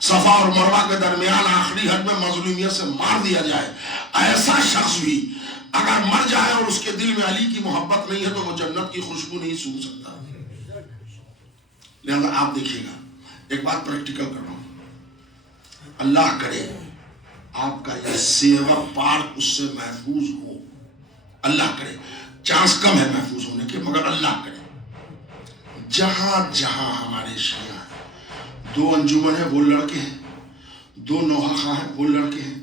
صفا اور مروہ کے درمیان آخری حد میں مظلومیت سے مار دیا جائے، ایسا شخص بھی اگر مر جائے اور اس کے دل میں علی کی محبت نہیں ہے تو وہ جنت کی خوشبو نہیں سونگھ سکتا۔ لہذا آپ دیکھیے گا، ایک بات پریکٹیکل کر رہا ہوں، اللہ کرے آپ کا یہ سیوا پارک اس سے محفوظ ہو، اللہ کرے، چانس کم ہے محفوظ ہونے کے مگر اللہ کرے۔ جہاں جہاں ہمارے شیعہ ہیں، 2 انجمن ہیں وہ لڑکے ہیں، 2 نوحہ ہیں وہ لڑکے ہیں،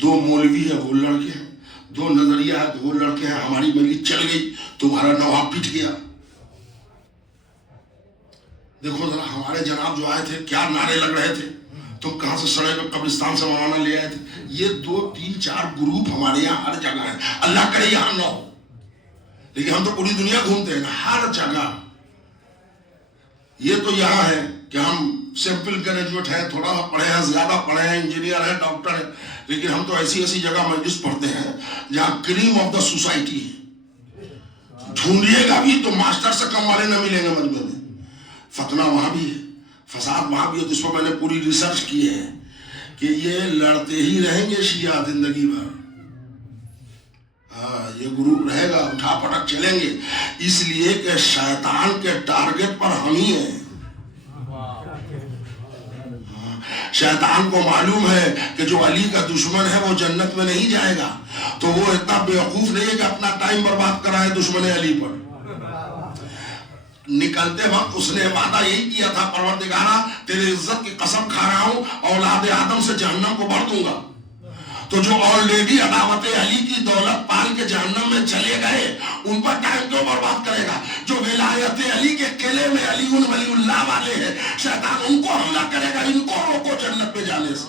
2 مولوی ہیں وہ لڑکے ہیں، 2 نظریہ ہے تو وہ لڑکے ہیں، ہماری مجلس چل گئی تمہارا نوحہ پٹ گیا۔ دیکھو ذرا ہمارے جناب جو آئے تھے کیا نعرے لگ رہے تھے، تم کہاں سے سڑے پہ قبرستان سے مولانا لے آئے تھے۔ یہ 2 3 4 گروپ ہمارے یہاں ہر جگہ ہیں، اللہ کرے یہاں نہ ہو، لیکن ہم تو پوری دنیا گھومتے ہیں ہر جگہ۔ یہ تو یہاں ہے کہ ہم سمپل گریجویٹ ہیں، تھوڑا پڑھے ہیں، زیادہ پڑھے ہیں، انجینئر ہیں، ڈاکٹر ہیں، لیکن ہم تو ایسی ایسی جگہ مجلس پڑھتے ہیں جہاں کریم آف دا سوسائٹی ہے، ڈھونڈیے گا بھی تو ماسٹر سے کم والے نہ ملیں گے مجمع میں۔ فتنہ وہاں بھی ہے، فساد وہاں بھی ہے، جس پر میں نے پوری ریسرچ کی ہے کہ یہ لڑتے ہی رہیں گے شیعہ زندگی بھر، یہ گروپ رہے گا، اٹھا پٹک چلیں گے، اس لیے کہ شیطان کے ٹارگٹ پر ہم ہی ہیں۔ شیطان کو معلوم ہے کہ جو علی کا دشمن ہے وہ جنت میں نہیں جائے گا، تو وہ اتنا بیوقوف نہیں ہے کہ اپنا ٹائم برباد کرائے دشمن علی پر۔ نکلتے وقت اس نے وعدہ یہی کیا تھا، پروردگارہ تیرے عزت کی قسم کھا رہا ہوں اولاد آدم سے جہنم کو بھر دوں گا۔ تو جو آلریڈی عداوت علی کی دولت پال کے جہنم میں چلے گئے ان پر ٹائم کیوں برباد کرے گا؟ جو ولایت علی کے قلعے میں علی ولی اللہ والے ہیں، شیطان ان کو حملہ کرے گا، ان کو روکو جنت میں جانے سے۔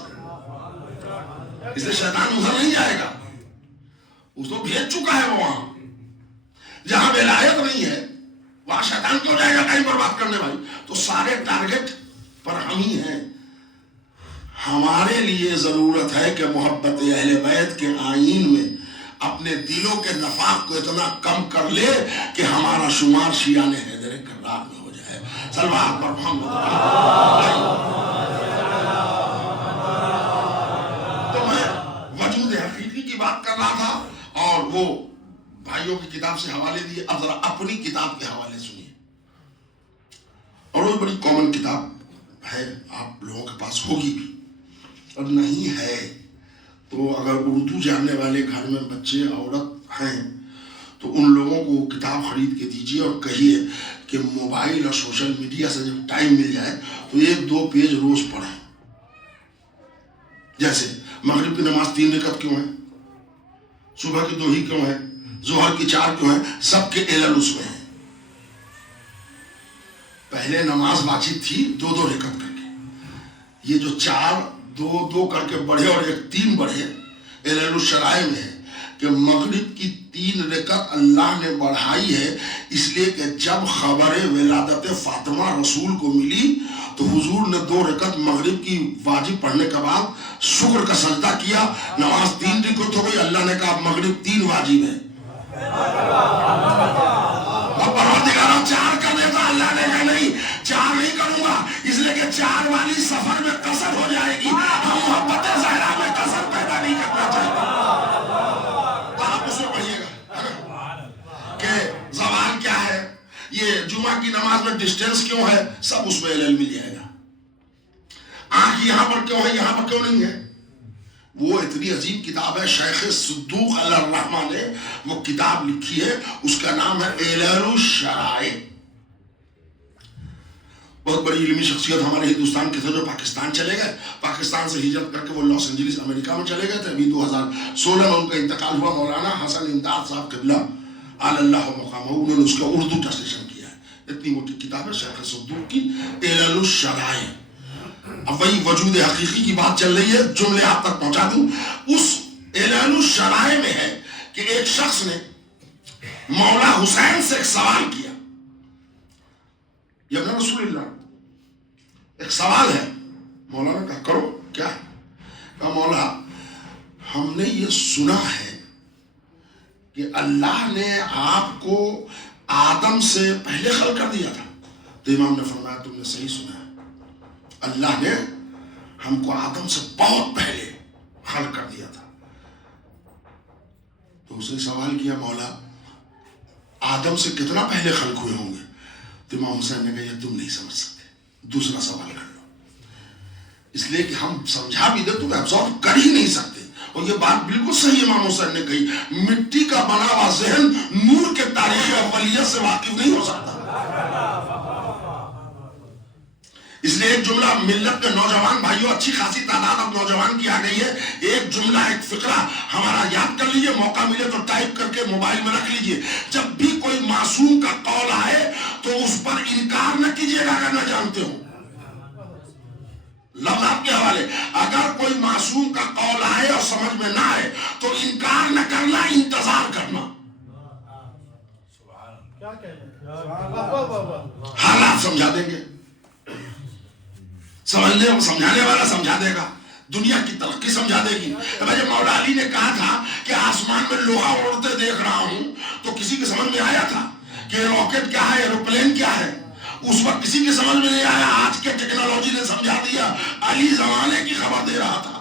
اس لیے شیطان ادھر نہیں جائے گا، اس کو بھیج چکا ہے وہ وہاں۔ جہاں ولایت نہیں ہے وہاں شیطان کیوں جائے گا ٹائم برباد کرنے بھائی؟ تو سارے ٹارگٹ پر ہم ہی ہیں۔ ہمارے لیے ضرورت ہے کہ محبت اہل بیت کے آئین میں اپنے دلوں کے نفاق کو اتنا کم کر لے کہ ہمارا شمار شیعہ حیدر کرار میں ہو جائے۔ صلوات پر محمد۔ تو میں وجود حقیقی کی بات کر رہا تھا اور وہ بھائیوں کی کتاب سے حوالے دیے، اب ذرا اپنی کتاب کے حوالے سنیے۔ اور وہ بڑی کامن کتاب ہے، آپ لوگوں کے پاس ہوگی بھی، اور نہیں ہے تو اگر اردو جاننے والے گھر میں بچے عورت ہیں تو ان لوگوں کو کتاب خرید کے دیجیے اور کہیے کہ موبائل اور سوشل میڈیا سے جب ٹائم مل جائے تو 1-2 پیج روز پڑھیں۔ جیسے مغرب کی نماز 3 رکعت کیوں ہے، صبح کی 2 ہی کیوں ہے، ظہر کی 4 کیوں ہے، سب کے علل اس میں ہیں۔ پہلے نماز واجب تھی 2-2 رکعت کر کے، یہ جو 4 2 کر کے بڑھے اور 1 3 بڑھے، علل الشرائع میں ہے کہ مغرب کی 3 رکعت اللہ نے بڑھائی ہے اس لیے کہ جب خبر ولادت فاطمہ رسول کو ملی تو حضور نے 2 رکعت مغرب کی واجب پڑھنے کے بعد شکر کا سجدہ کیا، نماز 3 رکعت ہو گئی، اللہ نے کہا مغرب 3 واجب ہے۔ اب پروردگارہ 4 کر دیتا، اللہ نے کہا نہیں 4 نہیں کروں گا، اس لیے کہ 4 والی سفر میں قصر ہو جائے گی، ہم محبت زہرا میں قصر پیدا نہیں کرنا چاہتے۔ آپ اس میں پڑھیے گا کہ زوال کیا ہے، یہ جمعہ کی نماز میں ڈسٹینس کیوں ہے، سب اس میں علل مل جائے گا۔ آنکھ یہاں پر کیوں ہے، یہاں پر کیوں نہیں ہے۔ وہ اتنی عظیم کتاب ہے، شیخ صدوق علیہ الرحمہ نے وہ کتاب لکھی ہے، اس کا نام ہے علل الشرائع۔ بہت بڑی علمی شخصیت ہمارے ہندوستان کے تھے جو پاکستان چلے گئے، پاکستان سے ہجرت کر کے وہ لاس اینجلس امریکہ میں چلے گئے تھے، ابھی 2016 میں ان کا انتقال ہوا۔ مولانا حسن امداد صاحب قبلہ علی اللہ مقامہ، انہوں نے اس کا اردو ٹرانسلیشن کیا ہے، اتنی موٹی کتاب ہے شیخ صدوق کی علل الشرائع۔ اب وہی وجود حقیقی کی بات چل رہی ہے، جملے آپ تک پہنچا دوں۔ اس علل الشرائع میں ہے کہ ایک شخص نے مولا حسین سے ایک سوال کیا، یا ابن رسول اللہ ایک سوال ہے، مولا نے کہا کرو، کیا ہے؟ کہا مولا ہم نے یہ سنا ہے کہ اللہ نے آپ کو آدم سے پہلے خلق کر دیا تھا۔ تو امام نے فرمایا تم نے صحیح سنا ہے، اللہ نے ہم کو آدم سے بہت پہلے خلق کر دیا تھا. تو اس نے سوال کیا مولا آدم سے کتنا پہلے خلق ہوئے ہوں گے؟ تو امام حسین نے کہا یہ تم نہیں سمجھ سکتے, دوسرا سوال کر لو. اس لیے کہ ہم سمجھا بھی دے تم ایبزارو کر ہی نہیں سکتے. اور یہ بات بالکل صحیح امام حسین نے کہی, مٹی کا بنا ہوا ذہن نور کے تاریخ اولیت سے واقف نہیں ہو سکتا. اس لیے ایک جملہ ملت کے نوجوان بھائیوں, اچھی خاصی تعداد اب نوجوان کی آ گئی ہے, ایک جملہ ایک فقرہ ہمارا یاد کر لیجئے, موقع ملے تو ٹائپ کر کے موبائل میں رکھ لیجئے. جب بھی کوئی معصوم کا قول آئے تو اس پر انکار نہ کیجئے گا اگر نہ جانتے ہو. لفظ آپ کے حوالے, اگر کوئی معصوم کا قول آئے اور سمجھ میں نہ آئے تو انکار نہ کرنا, انتظار کرنا. حالات سمجھا دیں گے, سمجھانے والا سمجھا دے گا, دنیا کی ترقی سمجھا دے گی. جب مولا علی نے کہا تھا کہ آسمان میں لوہا اڑتے دیکھ رہا ہوں تو کسی کے سمجھ میں آیا تھا کہ راکٹ کیا ہے, ایروپلین کیا ہے؟ اس وقت کسی کے سمجھ میں نہیں آیا. آج کے ٹیکنالوجی نے سمجھا دیا. علی زمانے کی خبر دے رہا تھا.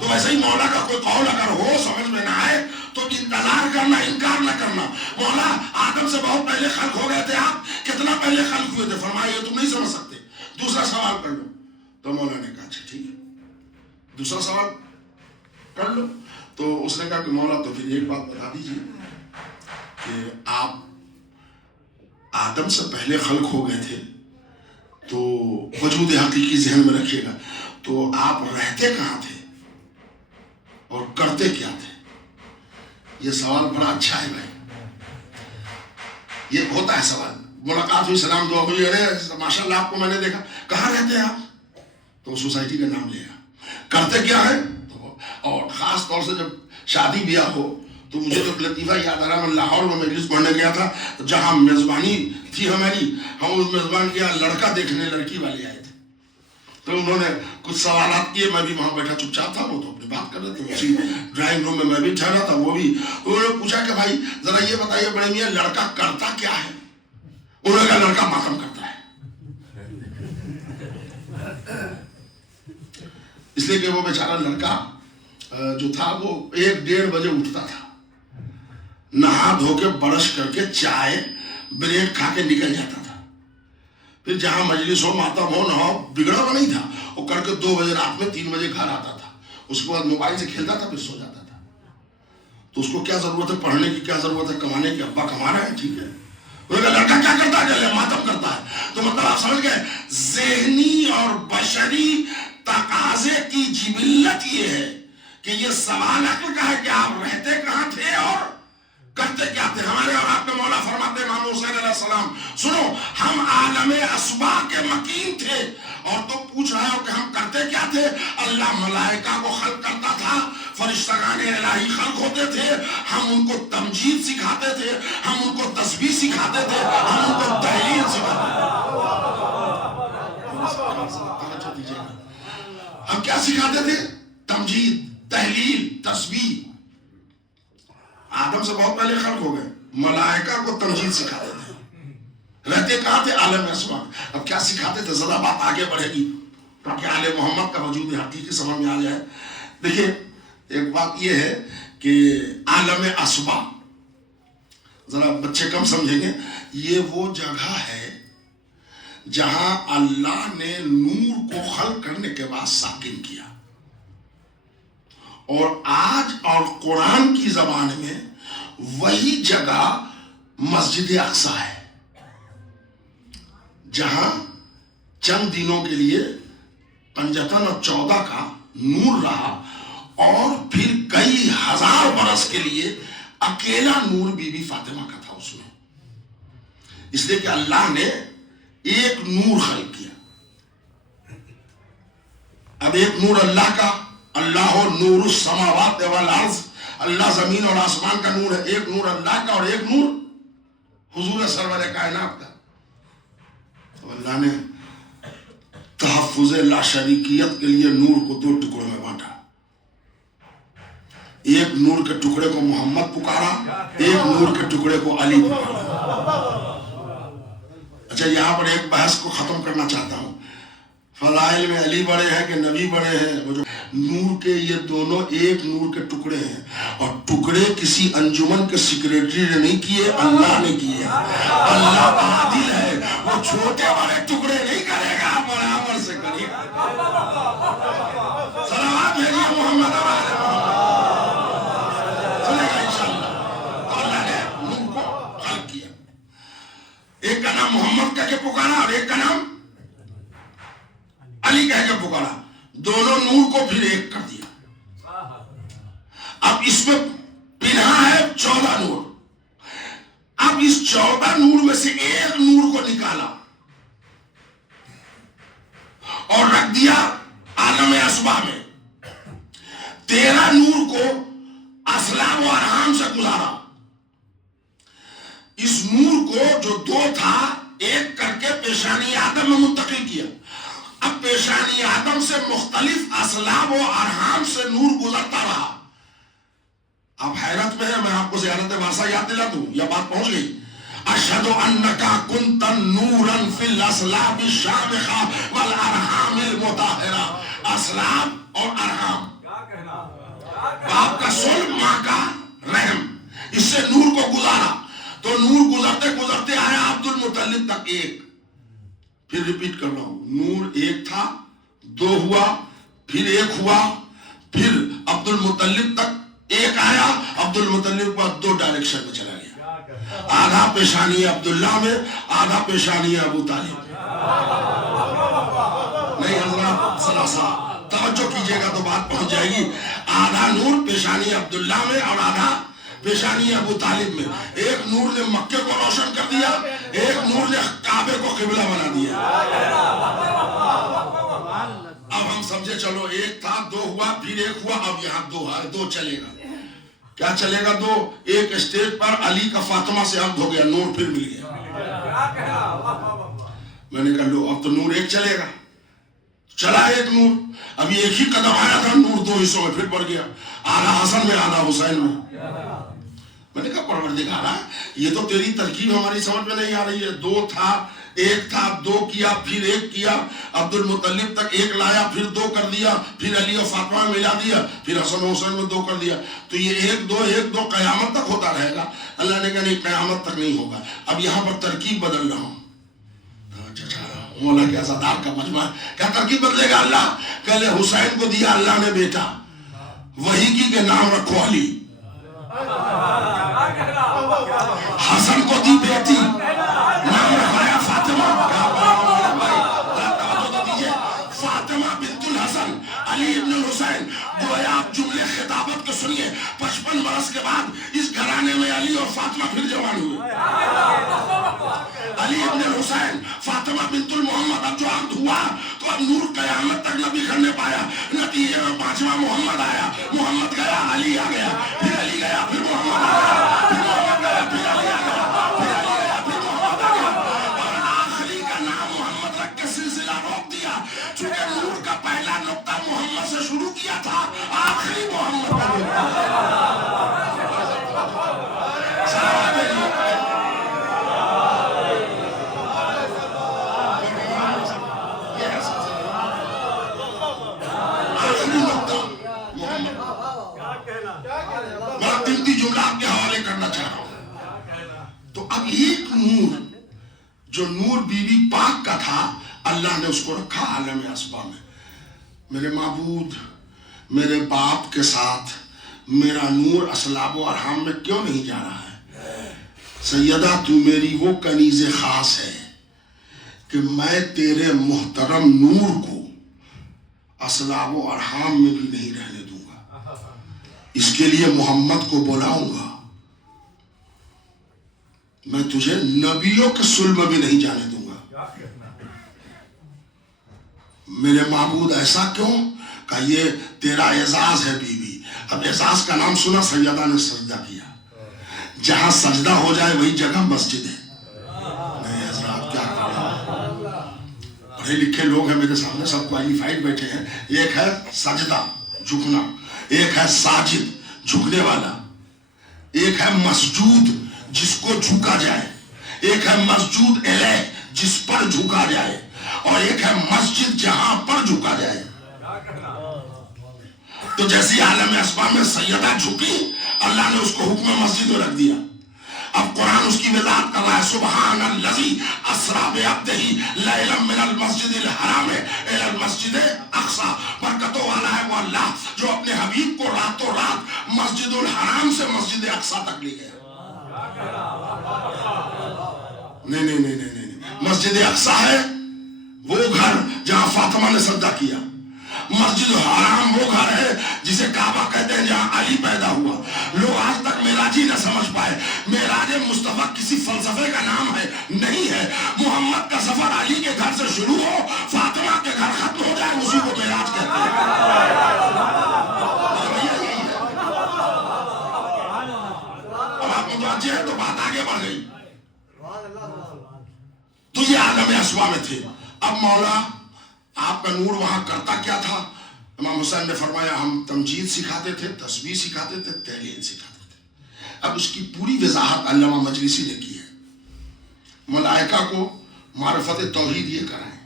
تو ویسے ہی مولا کا کوئی قول اگر ہو سمجھ میں نہ آئے تو انتظار کرنا, انکار نہ کرنا. مولا آدم سے بہت پہلے خلق ہو گئے تھے, آپ کتنا پہلے خلق ہوئے تھے؟ فرمایا یہ تم نہیں سمجھ سکتے, دوسرا سوال کر لو. تو مولا نے کہا اچھا ٹھیک ہے, دوسرا سوال کر لو. تو اس نے کہا کہ مولا تو پھر ایک بات بتا دیجیے کہ آپ آدم سے پہلے خلق ہو گئے تھے تو وجود حقیقی ذہن میں رکھیے گا, تو آپ رہتے کہاں تھے اور کرتے کیا تھے؟ یہ سوال بڑا اچھا ہے بھائی, یہ ہوتا ہے سوال. ملاقات ہوئی, سلام دعا ہوئی, ارے ماشاء اللہ آپ کو میں نے دیکھا, کہاں رہتے ہیں آپ؟ تو سوسائٹی کا نام لے گا. کرتے کیا ہے؟ اور خاص طور سے جب شادی بیاہ ہو تو مجھے تو لطیفہ یاد آ رہا, میں لاہور میں مجلس پڑھنے گیا تھا جہاں میزبانی تھی ہماری, ہم اس میزبان کیا لڑکا دیکھنے لڑکی والے آئے تھے. تو انہوں نے کچھ سوالات کیے, میں بھی وہاں بیٹھا چپ چاپ تھا, وہ تو اپنی بات کر رہے تھے. اسی ڈرائنگ روم میں میں بھی ٹھہرا تھا, وہ بھی. انہوں نے پوچھا کہ بھائی ذرا یہ بتائیے بڑے میاں لڑکا کرتا کیا ہے؟ انہوں نے کہا لڑکا ماتم کرتا ہے. اس لیے کہ وہ بیچارہ لڑکا جو تھا وہ 1-1:30 بجے اٹھتا تھا, نہا دھو کے برش کر کے چائے بریڈ کھا کے نکل جاتا تھا. پھر جہاں مجلس ہو, ماتم ہو, نہ ہو, بگڑا ہوا نہیں تھا, وہ کر کے 2 بجے رات میں 3 بجے گھر آتا تھا. اس کے بعد موبائل سے کھیلتا تھا, پھر سو جاتا تھا. تو اس کو کیا ضرورت ہے پڑھنے کی, کیا ضرورت ہے کمانے کی؟ ابا کما رہا ہے, ٹھیک ہے. لڑکا کیا کرتا ہے؟ ماتم کرتا ہے. تو مطلب آپ سمجھ گئے, ذہنی اور بشری تقاضے کی جبلت یہ ہے کہ یہ سوال عقل کا ہے کہ آپ رہتے کہاں تھے اور کرتے کیا تھے. ہمارے اور آپ کے مولا فرماتے امام حسین علیہ السلام, سنو ہم عالم اسبا کے مکین تھے اور تو پوچھ رہے ہو کہ ہم کرتے کیا تھے. اللہ ملائکہ کو خلق کرتا تھا, فرشتگان الہی خلق ہوتے تھے, ہم ان کو تمجید سکھاتے تھے, ہم ان کو تسبیح سکھاتے تھے, ہم ان کو تحلیل سکھاتے تھے. ہم کیا سکھاتے تھے؟ تمجید, تحلیل, تسبیح. آدم سے بہت پہلے خلق ہو گئے, ملائکہ کو تمجید سکھاتے تھے. رہتے کہاں تھے؟ عالم اسما. اب کیا سکھاتے تھے؟ ذرا بات آگے بڑھے گی تاکہ آل محمد کا وجود حقیقی سمجھ میں آ جائے. دیکھیں ایک بات یہ ہے کہ عالم اسما, ذرا بچے کم سمجھیں گے, یہ وہ جگہ ہے جہاں اللہ نے نور کو خلق کرنے کے بعد ساکن کیا. اور آج اور قرآن کی زبان میں وہی جگہ مسجد اقصی ہے جہاں چند دنوں کے لیے 55 اور 14 کا نور رہا اور پھر کئی ہزار برس کے لیے اکیلا نور بی بی فاطمہ کا تھا اس میں. اس لیے کہ اللہ نے ایک نور خلق کیا. اب ایک نور اللہ کا, اللہ نور السماوات والارض, اللہ زمین اور آسمان کا نور ہے. ایک نور اللہ کا اور ایک نور حضور سرور کائنات کا. تو اللہ نے تحفظ لاشریکیت کے لیے نور کو 2 ٹکڑوں میں بانٹا. ایک نور کے ٹکڑے کو محمد پکارا, ایک نور کے ٹکڑے کو علی پکارا. اچھا یہاں پر ایک بحث کو ختم کرنا چاہتا ہوں. فضائل میں علی بڑے ہیں کہ نبی بڑے ہیں؟ وہ جو نور کے یہ دونوں ایک نور کے ٹکڑے ہیں، اور ٹکڑے کسی انجمن کے سیکریٹری نے نہیں کیے، اللہ نے کیے۔ اللہ عادل ہے، وہ چھوٹے بڑے ٹکڑے نہیں کرے گا، برابر سے کرے گا۔ صلوات بھیجیے محمد والے سنے گا انشاءاللہ۔ تو اللہ نے نور کو خلق کیا، ایک کا نام محمد کہہ کے پکارا اور ایک کا نام علی کہہ کے پکارا، دونوں نور کو پھر ایک کر دیا۔ اب اس میں پنہا ہے 14 نور، اب اس 14 نور میں سے ایک نور کو نکالا اور رکھ دیا عالم اسبا میں، 13 نور کو اسلاب و ارحام سے گزارا۔ اس نور کو جو 2 تھا ایک کر کے پیشانی آدم میں منتقل کیا۔ اب پیشانی آدم سے مختلف اسلاب و ارحام سے نور گزرتا رہا۔ اب حیرت میں ہے، میں آپ کو زیارت وارثہ یاد دلا دوں، یہ بات پہنچ گئی۔ اشہد انکا کنت نورا فی الاسلاب الشامخہ والارحام المطہرہ۔ اسلاب اور ارحام، باپ کا صلب، ماں کا رحم، اس سے نور کو گزارا۔ تو نور گزرتے گزرتے آیا عبد المطلب تک ایک۔ پھر ریپیٹ کر رہا ہوں، نور ایک تھا، 2 ہوا، پھر 1 ہوا، پھر عبد المطلب تک ایک آیا، عبد المطلب کا 2 ڈائریکشن میں چلا گیا، آدھا پیشانی عبداللہ میں، آدھا پیشانی ابو طالب۔ نہیں حضرات ثلاثہ توجہ کیجئے گا تو بات پہنچ جائے گی۔ آدھا نور پیشانی عبداللہ میں اور آدھا پیشانی ابو طالب میں۔ ایک نور نے مکے کو روشن کر دیا، ایک نور نے کعبے کو قبلہ بنا دیا۔ اب ہم سمجھے چلو 1 تھا، 2 ہوا، پھر 1 ہوا، اب یہاں 2 ہے، 2 چلے گا۔ کیا چلے گا 2؟ ایک اسٹیج پر علی کا فاطمہ سے عقد ہو گیا، نور پھر مل گیا۔ میں نے کہا لو اب تو نور 1 چلے گا، چلا 1 نور۔ اب یہ ایک ہی قدم آیا تھا، نور 2 حصوں میں پھر بڑھ گیا، آدھا حسن میں آدھا حسین میں۔ میں نے کہا پروردگارا یہ تو تیری ترکیب ہماری سمجھ میں نہیں آ رہی ہے۔ 2 تھا، 1 تھا، 2 کیا، پھر 1 کیا، عبد المطلب تک 1 لایا، پھر 2 کر دیا، پھر علی و فاطمہ میں ملا دیا، پھر حسن و حسین میں 2 کر دیا۔ تو یہ 1 2 1 2 قیامت تک ہوتا رہے گا؟ اللہ نے کہا نہیں، قیامت تک نہیں ہوگا، اب یہاں پر ترکیب بدل رہا ہوں۔ مولا کے عزادار کا مجمع، کیا ترکیب بدلے گا اللہ؟ کہلے حسین کو دیا اللہ نے بیٹا، وہی کی کہ نام رکھو علی۔ حسن کو دی بیٹی، نام رکھایا فاطمہ۔ فاطمہ بنت الحسن، علی ابن الحسین۔ گویا آپ جملے خطابت کو سنیے، 55 برس کے بعد اس گھرانے میں علی اور فاطمہ پھر جوان ہوئے۔ علی ابن الحسین، فاطمہ بنت المحمد۔ اب جو عقد ہوا تو اب نور قیامت تک نبی کرنے پایا۔ نتیجے میں 5واں محمد آیا، محمد گیا، علی آ گیا، پھر علی گیا، پھر محمد آ گیا، پھر محمد گیا، پھر علی آ گیا، پھر علی گیا، پھر محمد آ گیا، اور آخری کا نام محمد رکھ کے سلسلہ روک دیا۔ چونکہ نور کا پہلا نقطہ محمد سے شروع کیا تھا، آخری محمد کا جملہ آپ کے حوالے کرنا چاہ رہا ہوں۔ تو اب ایک نور جو نور بی بی پاک کا تھا، اللہ نے اس کو رکھا عالم اسبا میں۔ میرے معبود، میرے باپ کے ساتھ میرا نور اسلاب و ارحام میں کیوں نہیں جا رہا ہے؟ سیدہ تو میری وہ کنیز خاص ہے کہ میں تیرے محترم نور کو اسلاب و ارحام میں بھی نہیں رہنے دوں گا۔ اس کے لیے محمد کو بلاؤں گا، میں تجھے نبیوں کے صلب میں بھی نہیں جانے دوں گا۔ میرے معبود ایسا کیوں؟ کہ یہ تیرا اعزاز ہے بی بی۔ اب اعزاز کا نام سنا، سیدہ نے سجدہ کیا۔ جہاں سجدہ ہو جائے وہی جگہ مسجد ہے۔ نہیں حضرات کیا کر رہا، پڑھے لکھے لوگ ہیں میرے سامنے، سب کوالیفائڈ بیٹھے ہیں۔ ایک ہے سجدہ، جھکنا، ایک ہے ساجد، جھکنے والا، ایک ہے مسجود جس کو جھکا جائے، ایک ہے مسجود الیہ جس پر جھکا جائے، اور ایک ہے مسجد جہاں پر جھکا جائے. تو جیسی عالم اسبا میں سیدہ جھکی، اللہ نے اس کو حکم مسجد میں رکھ دیا. اب قرآن اس کی وضاحت کر رہا ہے، سبحان الذی اسریٰ بعبدہ لیلا من المسجد الحرام الی المسجد اقصی. برکتوں والا ہے وہ اللہ جو اپنے حبیب کو راتوں رات مسجد الحرام سے مسجد اقصی تک لے گیا. نہیں، مسجد اقصی ہے وہ گھر جہاں فاطمہ نے سجدہ کیا. مسجد حرام وہ گھر ہے جسے کعبہ کہتے ہیں جہاں علی پیدا ہوا. لوگ آج تک معراج ہی نہ سمجھ پائے. معراج مصطفیٰ کسی فلسفے کا نام ہے نہیں ہے. محمد کا سفر علی کے گھر سے شروع ہو، فاطمہ کے گھر ختم ہو جائے، اسی کو معراج کہتے ہیں. اب آپ متوجہ ہیں تو بات آگے بڑھ گئی. تو یہ عالم اسوا میں تھے. اب مولا آپ کا نور وہاں کرتا کیا تھا؟ امام حسین نے فرمایا ہم تمجید سکھاتے تھے، تسبیح سکھاتے تھے، تحلیل سکھاتے تھے. اب اس کی پوری وضاحت علامہ مجلسی نے کی ہے. ملائکہ کو معرفت توحید یہ کرائیں.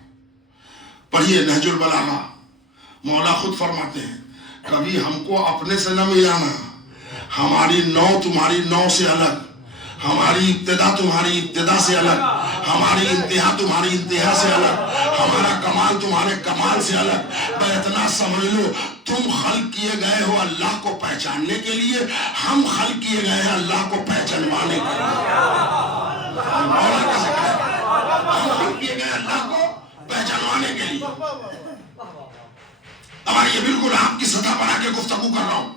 پڑھیے نہج البلاغہ، مولا خود فرماتے ہیں کبھی ہم کو اپنے سے نہ ملانا. ہماری نو تمہاری نو سے الگ، ہماری ابتدا تمہاری ابتدا سے الگ، ہماری انتہا تمہاری انتہا سے الگ، ہمارا کمال تمہارے کمال سے الگ. اتنا سمجھ لو تم خلق کیے گئے ہو اللہ کو پہچاننے کے لیے، ہم خلق کیے گئے ہیں اللہ کو پہچانوانے کے لیے. مولا کا ذکر ہے، ہم خلق کیے گئے اللہ کو پہچانوانے کے لیے. اب یہ بالکل آپ کی سطح پر آ کے گفتگو کر رہا ہوں.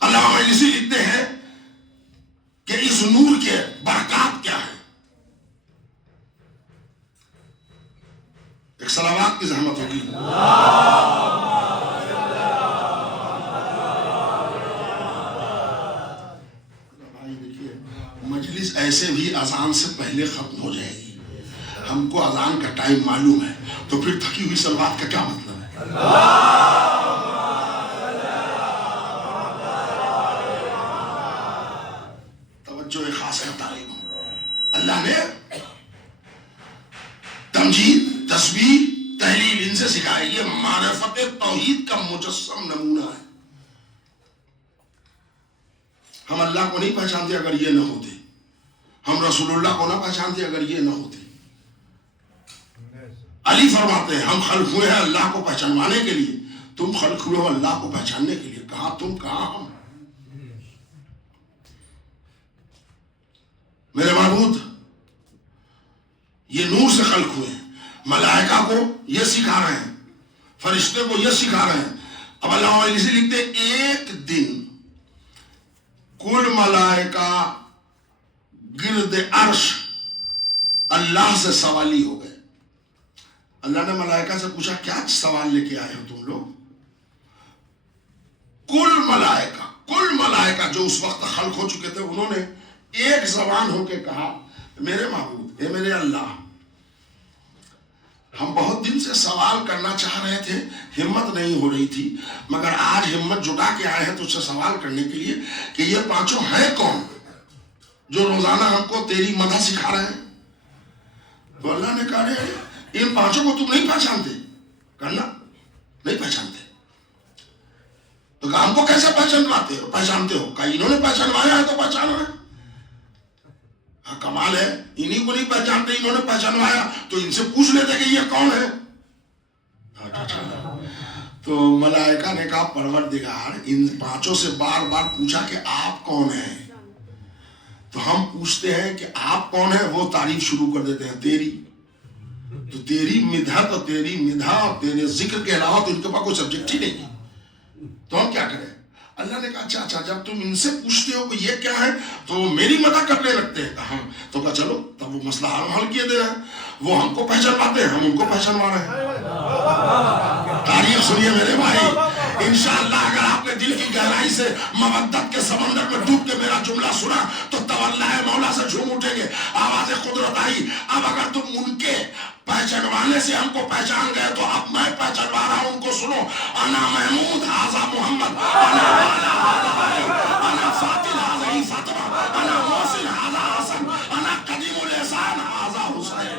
علامہ مجلسی لکھتے ہیں کہ اس نور کے برکات کیا ہے. ایک صلوات کی زحمت ہوگی. بھائی دیکھیے مجلس ایسے بھی اذان سے پہلے ختم ہو جائے گی. ہم کو اذان کا ٹائم معلوم ہے، تو پھر تھکی ہوئی صلوات کا کیا مطلب ہے؟ توجہ خاص ہے تعلیم. اللہ نے تمجید، تسبیح، تحلیل ان سے سکھائے. یہ معرفت توحید کا مجسم نمونہ ہے. ہم اللہ کو نہیں پہچانتے اگر یہ نہ ہوتے. ہم رسول اللہ کو نہ پہچانتے اگر یہ نہ ہوتے. علی فرماتے ہیں ہم خلق ہوئے ہیں اللہ کو پہچانوانے کے لیے، تم خلق ہوئے ہو اللہ کو پہچاننے کے لیے. کہاں تم کہاں ہم. میرے معبود یہ نور سے خلق ہوئے ہیں. ملائکہ کو یہ سکھا رہے ہیں، فرشتے کو یہ سکھا رہے ہیں. اب علامہ مجلسی لکھتے ہیں ایک دن کل ملائکہ گرد عرش اللہ سے سوالی ہو گئے. اللہ نے ملائکہ سے پوچھا کیا سوال لے کے آئے ہو تم لوگ؟ کل ملائکہ جو اس وقت خلق ہو چکے تھے انہوں نے ایک زبان ہو کے کہا میرے معبود، اے میرے اللہ، ہم بہت دن سے سوال کرنا چاہ رہے تھے، ہمت نہیں ہو رہی تھی، مگر آج ہمت جٹا کے آئے ہیں تجھ سے سوال کرنے کے لیے کہ یہ پانچوں ہیں کون جو روزانہ ہم کو تیری مدح سکھا رہے ہیں؟ تو اللہ نے کہا ان پانچوں کو تم نہیں پہچانتے؟ کرنا نہیں پہچانتے. تو کہا ہم کو کیسے پہچانتے ہو؟ کہا انہوں نے پہچانوایا ہے تو پہچانو ہے. کمال ہے، انہی کو نہیں پہچانتے، انہوں نے پہچانوایا تو ان سے پوچھ لیتے کہ یہ کون ہے. تو ملائکہ نے کہا پروردگار ان پانچوں سے بار بار پوچھا کہ آپ کون ہیں، تو ہم پوچھتے ہیں کہ آپ کون ہیں، وہ تعریف شروع کر دیتے ہیں تیری. تو تیری مدحت اور تیری مدحا اور تیرے ذکر کے علاوہ تو ان کے پاس کوئی سبجیکٹ ہی نہیں. تو ہم کیا کریں؟ اللہ نے کہا اچھا جب تم ان سے پوچھتے ہو کہ یہ کیا ہے تو وہ میری مدح کرنے لگتے ہیں. کہاں؟ تو کہا چلو تب وہ مسئلہ حل کیے دے رہے ہیں. وہ ہم کو پہچانواتے ہیں، ہم ان کو پہچانوا رہے ہیں. تاریخ سنیے میرے بھائی، انشاءاللہ اگر آپ نے دل کی گہرائی سے مودت کے سمندر میں ڈوب کے میرا جملہ سنا تو تولا مولا سے جھوم اٹھیں گے. آواز قدرت آئی. اب اگر تم ان کے پہچانوانے سے ہم کو پہچان گئے تو اب میں پہچانوا رہا ہوں ان کو. سنو، انا محمود ھذا محمد، انا والا ھذا علی، انا فاطل ھذا فاطمہ، انا محسن ھذا حسن، انا قدیم الاحسان ھذا حسین.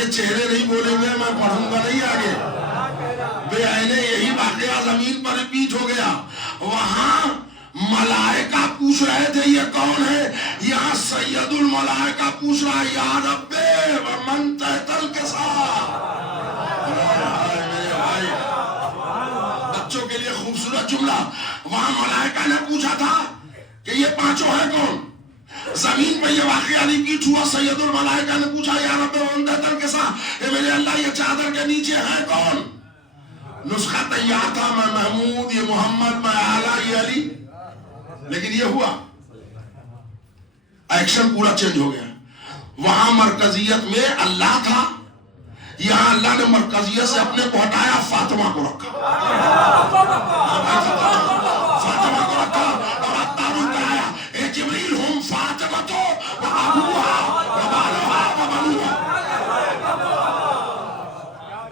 تمہارے چہرے نہیں بولیں گے، میں پڑھوں گا نہیں آگے. بے آئینے یہی واقعہ زمین پر ریپیٹ ہو گیا. وہاں ملائکہ پوچھ رہے تھے یہ کون ہے، یہاں سید الملائکہ پوچھ رہا ہے یا رب ومن تحت القصا. بچوں کے لیے خوبصورت جملہ. وہاں ملائکہ نے پوچھا تھا کہ یہ پانچوں ہے کون. زمین پہ یہ واقعہ ریپیٹ ہوا. سید الملائکہ نے پوچھا یا رب ومن تحت القصا، اے میرے اللہ یہ چادر کے نیچے ہے کون. نسخہ تیار تھا، میں محمود، یہ محمد، میں اعلیٰ، یہ علی. لیکن یہ ہوا ایکشن پورا چینج ہو گیا. وہاں مرکزیت میں اللہ تھا، یہاں اللہ نے مرکزیت سے اپنے کو ہٹایا، فاطمہ کو رکھا. فاطمہ کو رکھا اور اتاروں کرایا. اے جبریل ہم فاطمہ تو ابوہا وبالوہا وبنوہا.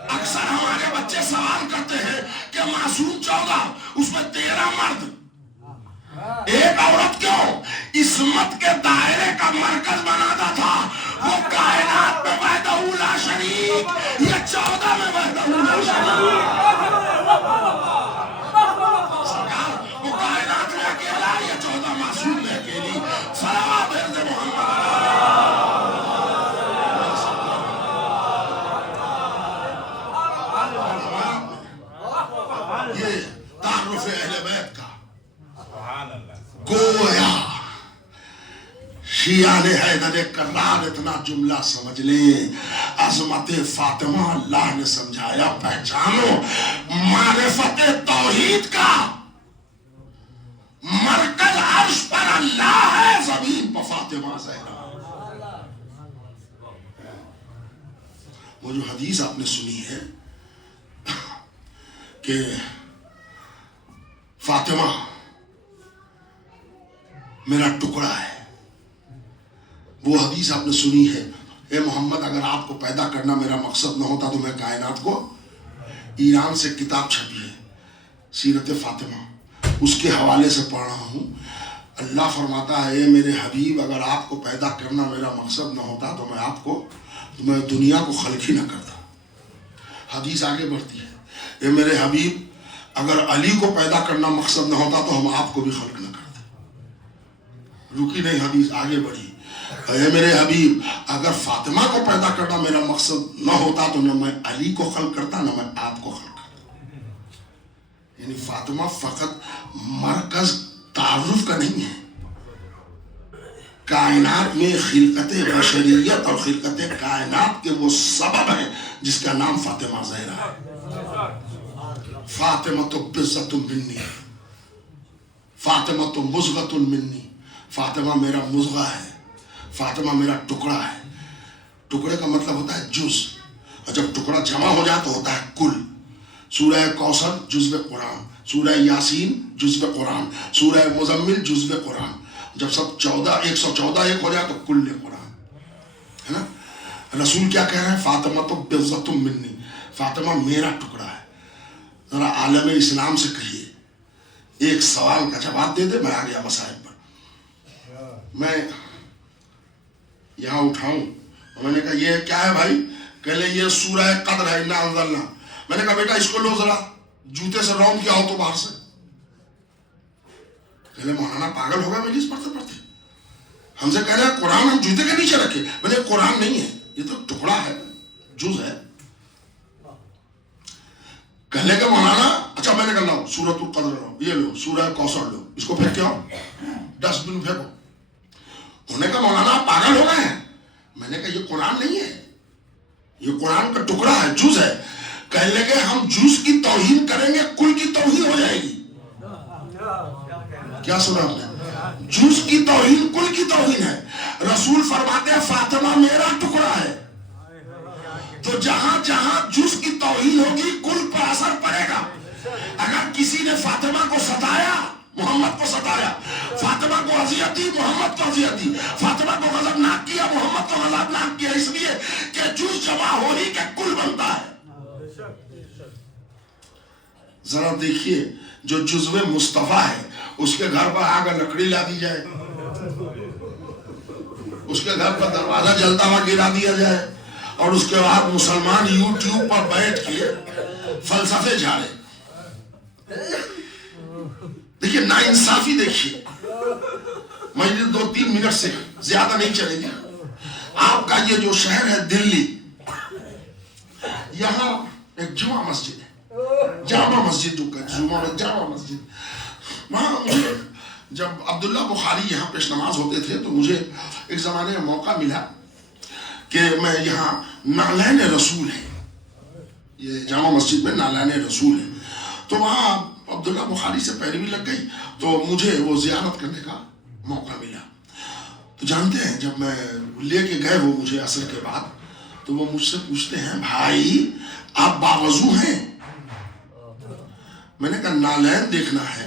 اکثر ہمارے بچے سوال کرتے ہیں کہ معصوم 14 اس میں 13 مرد، ایک عورت کیوں؟ عصمت کے دائرے کا مرکز بناتا تھا. وہ کائنات میں وحدہ لا شریک، یہ 14 میں وحدہ لا شریک. سرکار وہ کائنات میں اکیلا، یہ 14 معصوم میں اکیلی. صلوات حضرت محمد. یہ تعارف اہل بیت کا گویا شیعہ نے حیدر کرار اتنا جملہ سمجھ لیں. عظمت فاطمہ اللہ نے سمجھایا. پہچانو معرفت توحید کا مرکز عرش پر اللہ ہے، زمین پر فاطمہ زہرا. وہ جو حدیث آپ نے سنی ہے کہ فاطمہ میرا ٹکڑا ہے، وہ حدیث آپ نے سنی ہے. اے محمد اگر آپ کو پیدا کرنا میرا مقصد نہ ہوتا تو میں کائنات کو. ایران سے کتاب چھپی ہے سیرت فاطمہ، اس کے حوالے سے پڑھ رہا ہوں. اللہ فرماتا ہے اے میرے حبیب اگر آپ کو پیدا کرنا میرا مقصد نہ ہوتا تو میں دنیا کو خلق ہی نہ کرتا. حدیث آگے بڑھتی ہے اے میرے حبیب اگر علی کو پیدا کرنا مقصد نہ ہوتا تو ہم آپ کو بھی خلق نہ کرتے. رکی نہیں، حدیث آگے بڑھی. اے میرے حبیب اگر فاطمہ کو پیدا کرنا میرا مقصد نہ ہوتا تو نہ میں علی کو خلق کرتا نہ میں آپ کو خلق کرتا. یعنی فاطمہ فقط مرکز تعارف کا نہیں ہے، کائنات میں خلقت بشریت اور خلقت کائنات کے وہ سبب ہیں جس کا نام فاطمہ زہرا ہے. فاطمہ تو بزت منی، فاطمہ تو مزغۃ منی. فاطمہ میرا مزغہ ہے، فاطمہ میرا ٹکڑا ہے. ٹکڑے کا مطلب ہوتا ہے جز، اور جب ٹکڑا جمع ہو جائے تو ہوتا ہے کل. سورہ کوثر جزو قرآن، سورہ یاسین جزو قرآن، سورہ مزمل جزو قرآن. جب سب 114 ایک ہو جائے تو کل قرآن ہے نا. رسول کیا کہہ رہے ہیں؟ فاطمہ تو بزت منی، فاطمہ میرا ٹکڑا ہے. ذرا عالم اسلام سے کہیے ایک سوال کا جواب دے دے. میں آ گیا مسائل پر. میں یہاں اٹھاؤں، میں نے کہا یہ کیا ہے بھائی؟ کہہ لیں یہ سورہ قدر ہے، انا انزلنا. میں نے کہا بیٹا اس کو لو ذرا جوتے سے راؤنڈ کیا ہو تو باہر سے. کہہ لیں مولانا پاگل ہوگا مجلس پڑھتے پڑھتے، ہم سے کہہ رہے ہیں قرآن ہم جوتے کے نیچے رکھے. میں نے قرآن نہیں ہے، یہ تو ٹکڑا ہے، جز ہے. کہنے کہ مولانا اچھا میں نے کہا لاؤ سورۃ القدر لو، یہ لو سورہ کوثر لو، اس کو پھینک کے آؤ، ڈسٹ بن پھینکو. انہوں نے کہا مولانا آپ پاگل ہو گئے ہیں. میں نے کہا یہ قرآن نہیں ہے، یہ قرآن کا ٹکڑا ہے، جز ہے. کہنے لگے ہم جز کی توہین کریں گے کل کی توہین ہو جائے گی. کیا سنا آپ نے؟ جز کی توہین کل کی توہین ہے. رسول فرماتے ہیں فاطمہ میرا ٹکڑا ہے. تو جہاں جہاں جز کی توہین ہوگی کل پر اثر پڑے گا. اگر کسی نے فاطمہ کو ستایا، محمد کو ستایا، فاطمہ کو اذیت دی، محمد کو اذیت دی، فاطمہ کو غضبناک کیا، محمد کو غضبناک کیا، اس لیے کہ جز جمع ہو ہی کہ کل بنتا ہے. ذرا دیکھیے جو جزو مصطفیٰ ہے اس کے گھر پر آگ لکڑی لا دی جائے، اس کے گھر پر دروازہ جلتا ہوا گرا دیا جائے، اور اس کے بعد مسلمان یوٹیوب پر بیٹھ کے فلسفے جھاڑے. دیکھیے نا انصافی دیکھیے. مجلس 2-3 منٹ سے زیادہ نہیں چلے گی. آپ کا یہ جو شہر ہے دلی، یہاں ایک جمعہ مسجد ہے، جامع مسجد جامع مسجد. وہاں مجھے جب عبداللہ بخاری یہاں پیش نماز ہوتے تھے تو مجھے ایک زمانے میں موقع ملا کہ میں یہاں نعلین رسول ہے، یہ جامع مسجد میں نعلین رسول ہے، تو وہاں عبداللہ بخاری سے پیروی لگ گئی تو مجھے وہ زیارت کرنے کا موقع ملا. تو جانتے ہیں جب میں لے کے گئے وہ مجھے عصر کے بعد، تو وہ مجھ سے پوچھتے ہیں بھائی آپ باوضو ہیں؟ میں نے کہا نعلین دیکھنا ہے،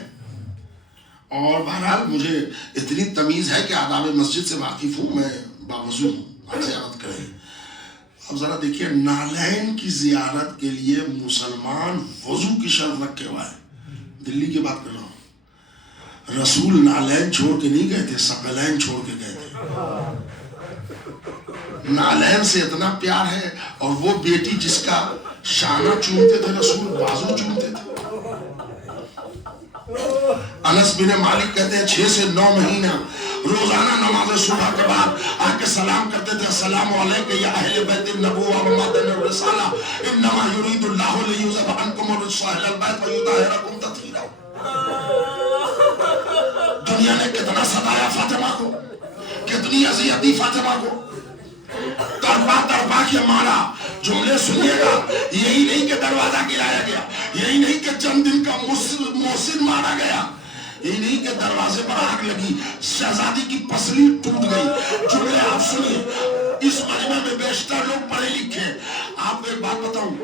اور بہرحال مجھے اتنی تمیز ہے کہ آداب مسجد سے واقف ہوں، میں باوضو ہوں، آپ زیارت کریں. اب ذرا دیکھیے نعلین کی زیارت کے لیے مسلمان وضو کی شرط رکھے ہوا ہے. دلی کی بات کر رہا ہوں. رسول نعلین چھوڑ کے نہیں گئے تھے، ثقلین چھوڑ کے گئے تھے. نعلین سے اتنا پیار ہے، اور وہ بیٹی جس کا شانہ چومتے تھے رسول، بازو چومتے تھے. انس بن مالک کہتے ہیں 6 سے 9 مہینہ روزانہ نماز صبح کے بعد آ کے سلام کرتے تھے، السلام علیکم یا اہل بیت النبوہ و مادن الرسالہ انما یرید اللہ لیذهب عنکم الرجس اہل البیت ویطہرکم تطہیرا. دنیا نے کتنا ستایا فاطمہ کو، کتنی اذیت دی فاطمہ کو، تڑپا کے مارا. جملے سنیے گا، یہی نہیں کہ دروازہ گرایا گیا، یہی نہیں کہ چند دن کا محسن مارا گیا، یہی نہیں کہ دروازے پر آگ لگی، شہزادی کی پسلی ٹوٹ گئی. جملے آپ سنیے. اس مجمع میں بیشتر لوگ پڑھے لکھے. آپ کو ایک بات بتاؤں،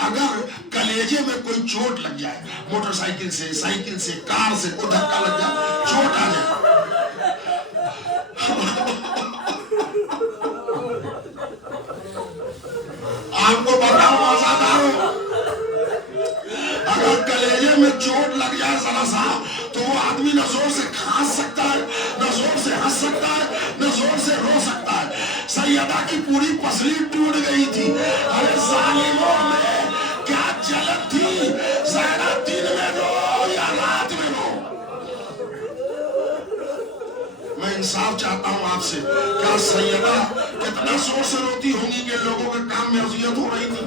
اگر کلیجے میں کوئی چوٹ لگ جائے، موٹر سائیکل سے، سائیکل سے، کار سے کوئی دھکا لگ جائے، چوٹ آ جائے، آپ کو بتاؤں آزاداروں، اگر کلیجے میں چوٹ لگ جائے ذرا سا تو وہ آدمی نہ زور سے کھانس سکتا ہے، نہ زور سے ہنس سکتا ہے، نہ زور سے رو سکتا ہے. سیدہ کی پوری پسلی ٹوٹ گئی تھی. ارے ظالموں میں کیا جلن تھی، زہرا دن میں رو یا رات میں رو. میں انصاف چاہتا ہوں آپ سے، کیا سیدہ کتنا زور سے روتی ہوں گی کہ لوگوں کے کام میں اذیت ہو رہی تھی؟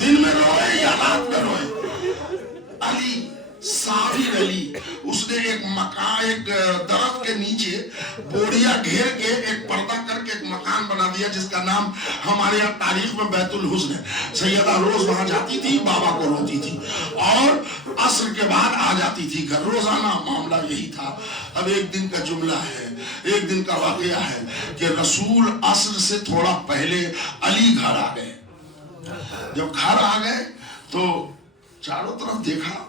دن میں روئے یا رات میں روئے. علی صابر علی، اس نے ایک مکان، ایک درخت کے نیچے بوڑیا گھیر کے ایک پردہ کر کے ایک مکان بنا دیا جس کا نام ہمارے یہاں تاریخ میں بیت الحسن ہے. سیدہ روز وہاں جاتی تھی، بابا کو روتی تھی، اور عصر کے بعد آ جاتی تھی گھر. روزانہ معاملہ یہی تھا. اب ایک دن کا جملہ ہے، ایک دن کا واقعہ ہے کہ رسول عصر سے تھوڑا پہلے علی گھر آ گئے. جب گھر آ گئے تو چاروں طرف دیکھا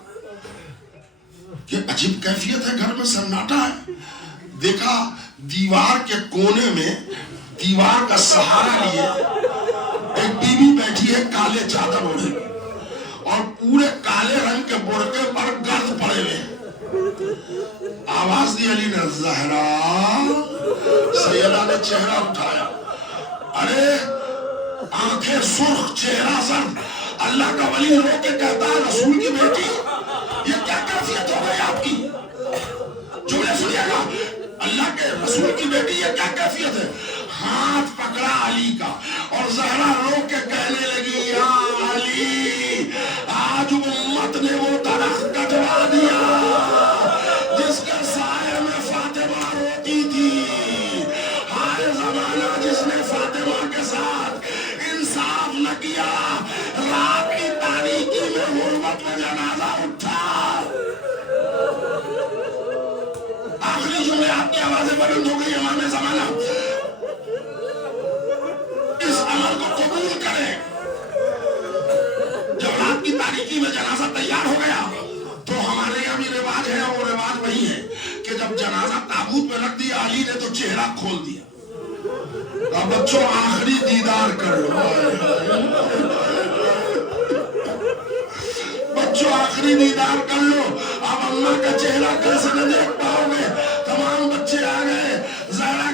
کہ عجیب کیفیت ہے، گھر میں سناٹا ہے. دیکھا دیوار کے کونے میں دیوار کا سہارا لیے ایک بیوی بیٹھی ہے کالے چادر اوڑھے، اور پورے کالے رنگ کے برقعے پر گرد پڑے ہوئے. آواز دی علی نے، زہرا. سیدہ نے چہرہ اٹھایا، ارے آنکھیں سرخ، چہرہ زرد. اللہ کا ولی رو کے کہتا ہے رسول کی بیٹی، یہ کیا کیفیت ہو گئی آپ کی؟ جملے سنیے گا، اللہ کے رسول کی بیٹی یہ کیا کیفیت ہے؟ ہاتھ پکڑا علی کا اور زہرا رو کے کہنے لگی، یا علی آج امت نے وہ درخت کٹوا دیا جس کے سائے میں فاطمہ روتی تھی. ہائے زمانہ جس نے فاطمہ کے ساتھ انصاف نہ کیا. رات کی تاریکی میں غربت میں جنازہ اٹھا. آخری جملے آپ کی آوازیں بلند ہو گئی. امام زمانہ اس عمل کو قبول کریں. جب رات کی تاریکی میں جنازہ تیار ہو گیا تو ہمارے یہاں بھی رواج ہے، اور رواج وہی ہے کہ جب جنازہ تابوت میں رکھ دیا علی نے تو چہرہ کھول دیا. اب بچوں آخری دیدار کر لو، بچوں آخری دیدار کر لو. اب اللہ کا چہرہ کیسے نہ دیکھ پاؤ گے. تمام بچے آ گئے. زہرا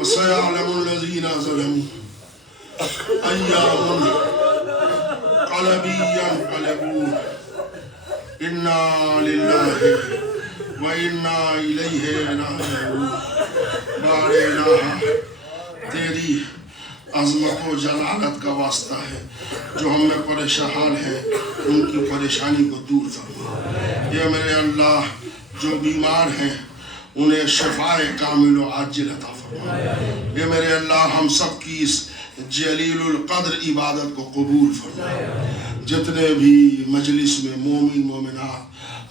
وسيعلم الذين ظلموا أي منقلب ينقلبون إنا لله وإنا إليه راجعون۔ بارے الہ تیری عظمت و جلالت کا واسطہ ہے، جو ہم میں پریشان ہیں ان کی پریشانی کو دور فرما۔ یہ میرے اللہ جو بیمار ہیں انہیں شفاء کامل و عاجل عطا فرما۔ یہ میرے اللہ ہم سب کی اس جلیل القدر عبادت کو قبول فرما۔ جتنے بھی مجلس میں مومن مومنات،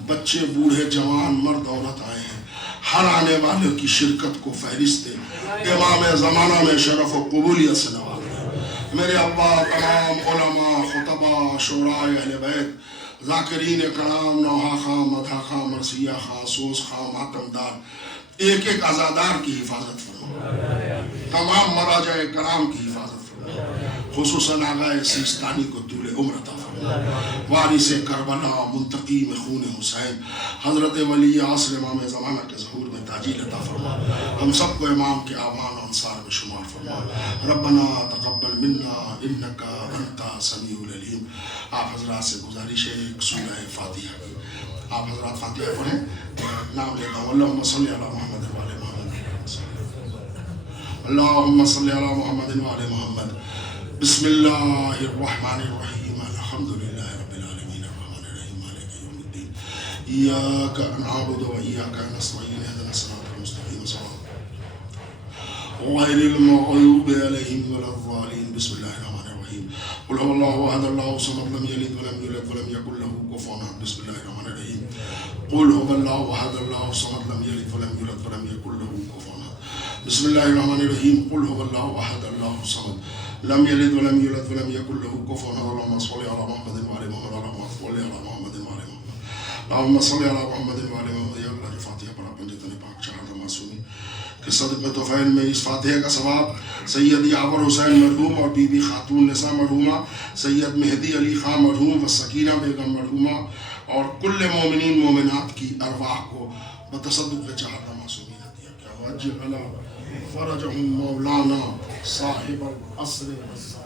بچے بوڑھے جوان مرد عورت آئے ہیں، ہر آنے والے کی شرکت کو فہرست امام زمانہ میں شرف و قبولیت سے نواز دے۔ میرے اللہ تمام علماء، خطبہ، شعراء اہل بیت، ذاکرین کرام، نوحہ خاں، مدحہ خاں، مرثیہ خاں، سوز خاں، ماتم دار، ایک ایک عزادار کی حفاظت فرما، تمام مراجع کرام کی حفاظت فرما، خصوصاً آغا سیستانی کو طول عمر عطا فرما، وارث کربلا، منتقیم خون حسین، حضرت ولی عصر امام زمانہ کے ظہور میں تاجیل عطا فرما، ہم سب کو امام کے اعوان و انصار میں شمار فرما۔ ربنا تقبل منا انکا انت سمیع العلیم۔ آپ حضرات سے گزارش ہے ایک سورہ فاتحہ کی، آپ حضرات فاتحہ پڑھیں، نام لیتا ہوں۔ اللہم صلی علی محمد وعلی محمد، اللہم صلی علی محمد وعلی محمد۔ بسم اللہ الرحمن الرحیم، الحمدللہ رب العالمین، الرحمن الرحیم، مالک یوم الدین، ایاک نعبد و ایاک نستعین، اهدنا الصراط المستقیم، صراط غیر المغضوب علیہم ولا الضالین۔ بسم اللہ الرحمن الرحیم، قل هو اللہ احد اللہ الصمد، لم یلد ولم یولد ولم یکن له کفوا احد۔ بسم اللہ الرحمن الرحیم، قل هو اللہ احد اللہ الصمد، لم یلد ولم یولد ولم یکن له کفوا احد۔ بسم اللہ الرحمن الرحیم، قل هو اللہ احد اللہ الصمد، لم یلد ولم یولد ولم یکن له کفوا احد۔ اللهم صل علی محمد وعلی محمد، اللهم صل علی محمد وعلی محمد، اللهم صل علی محمد وعلی محمد۔ یا اللہ جو فاتحہ پڑھا اپنے جتنے پاک شہادہ معصومی کہ صدقہ طفیل میں اس فاتحہ کا ثواب سید یعور حسین مرحوم اور بی بی خاتون نساء مرحومہ، سید مہدی علی خان مرحوم و سکینہ بیگم مرحومہ اور کل مومنین مومنات کی ارواح کو بتصدق شہادہ معصومی عطیہ کیا۔ وعجل علی فرجہم مولانا صاحب العصر والزمان۔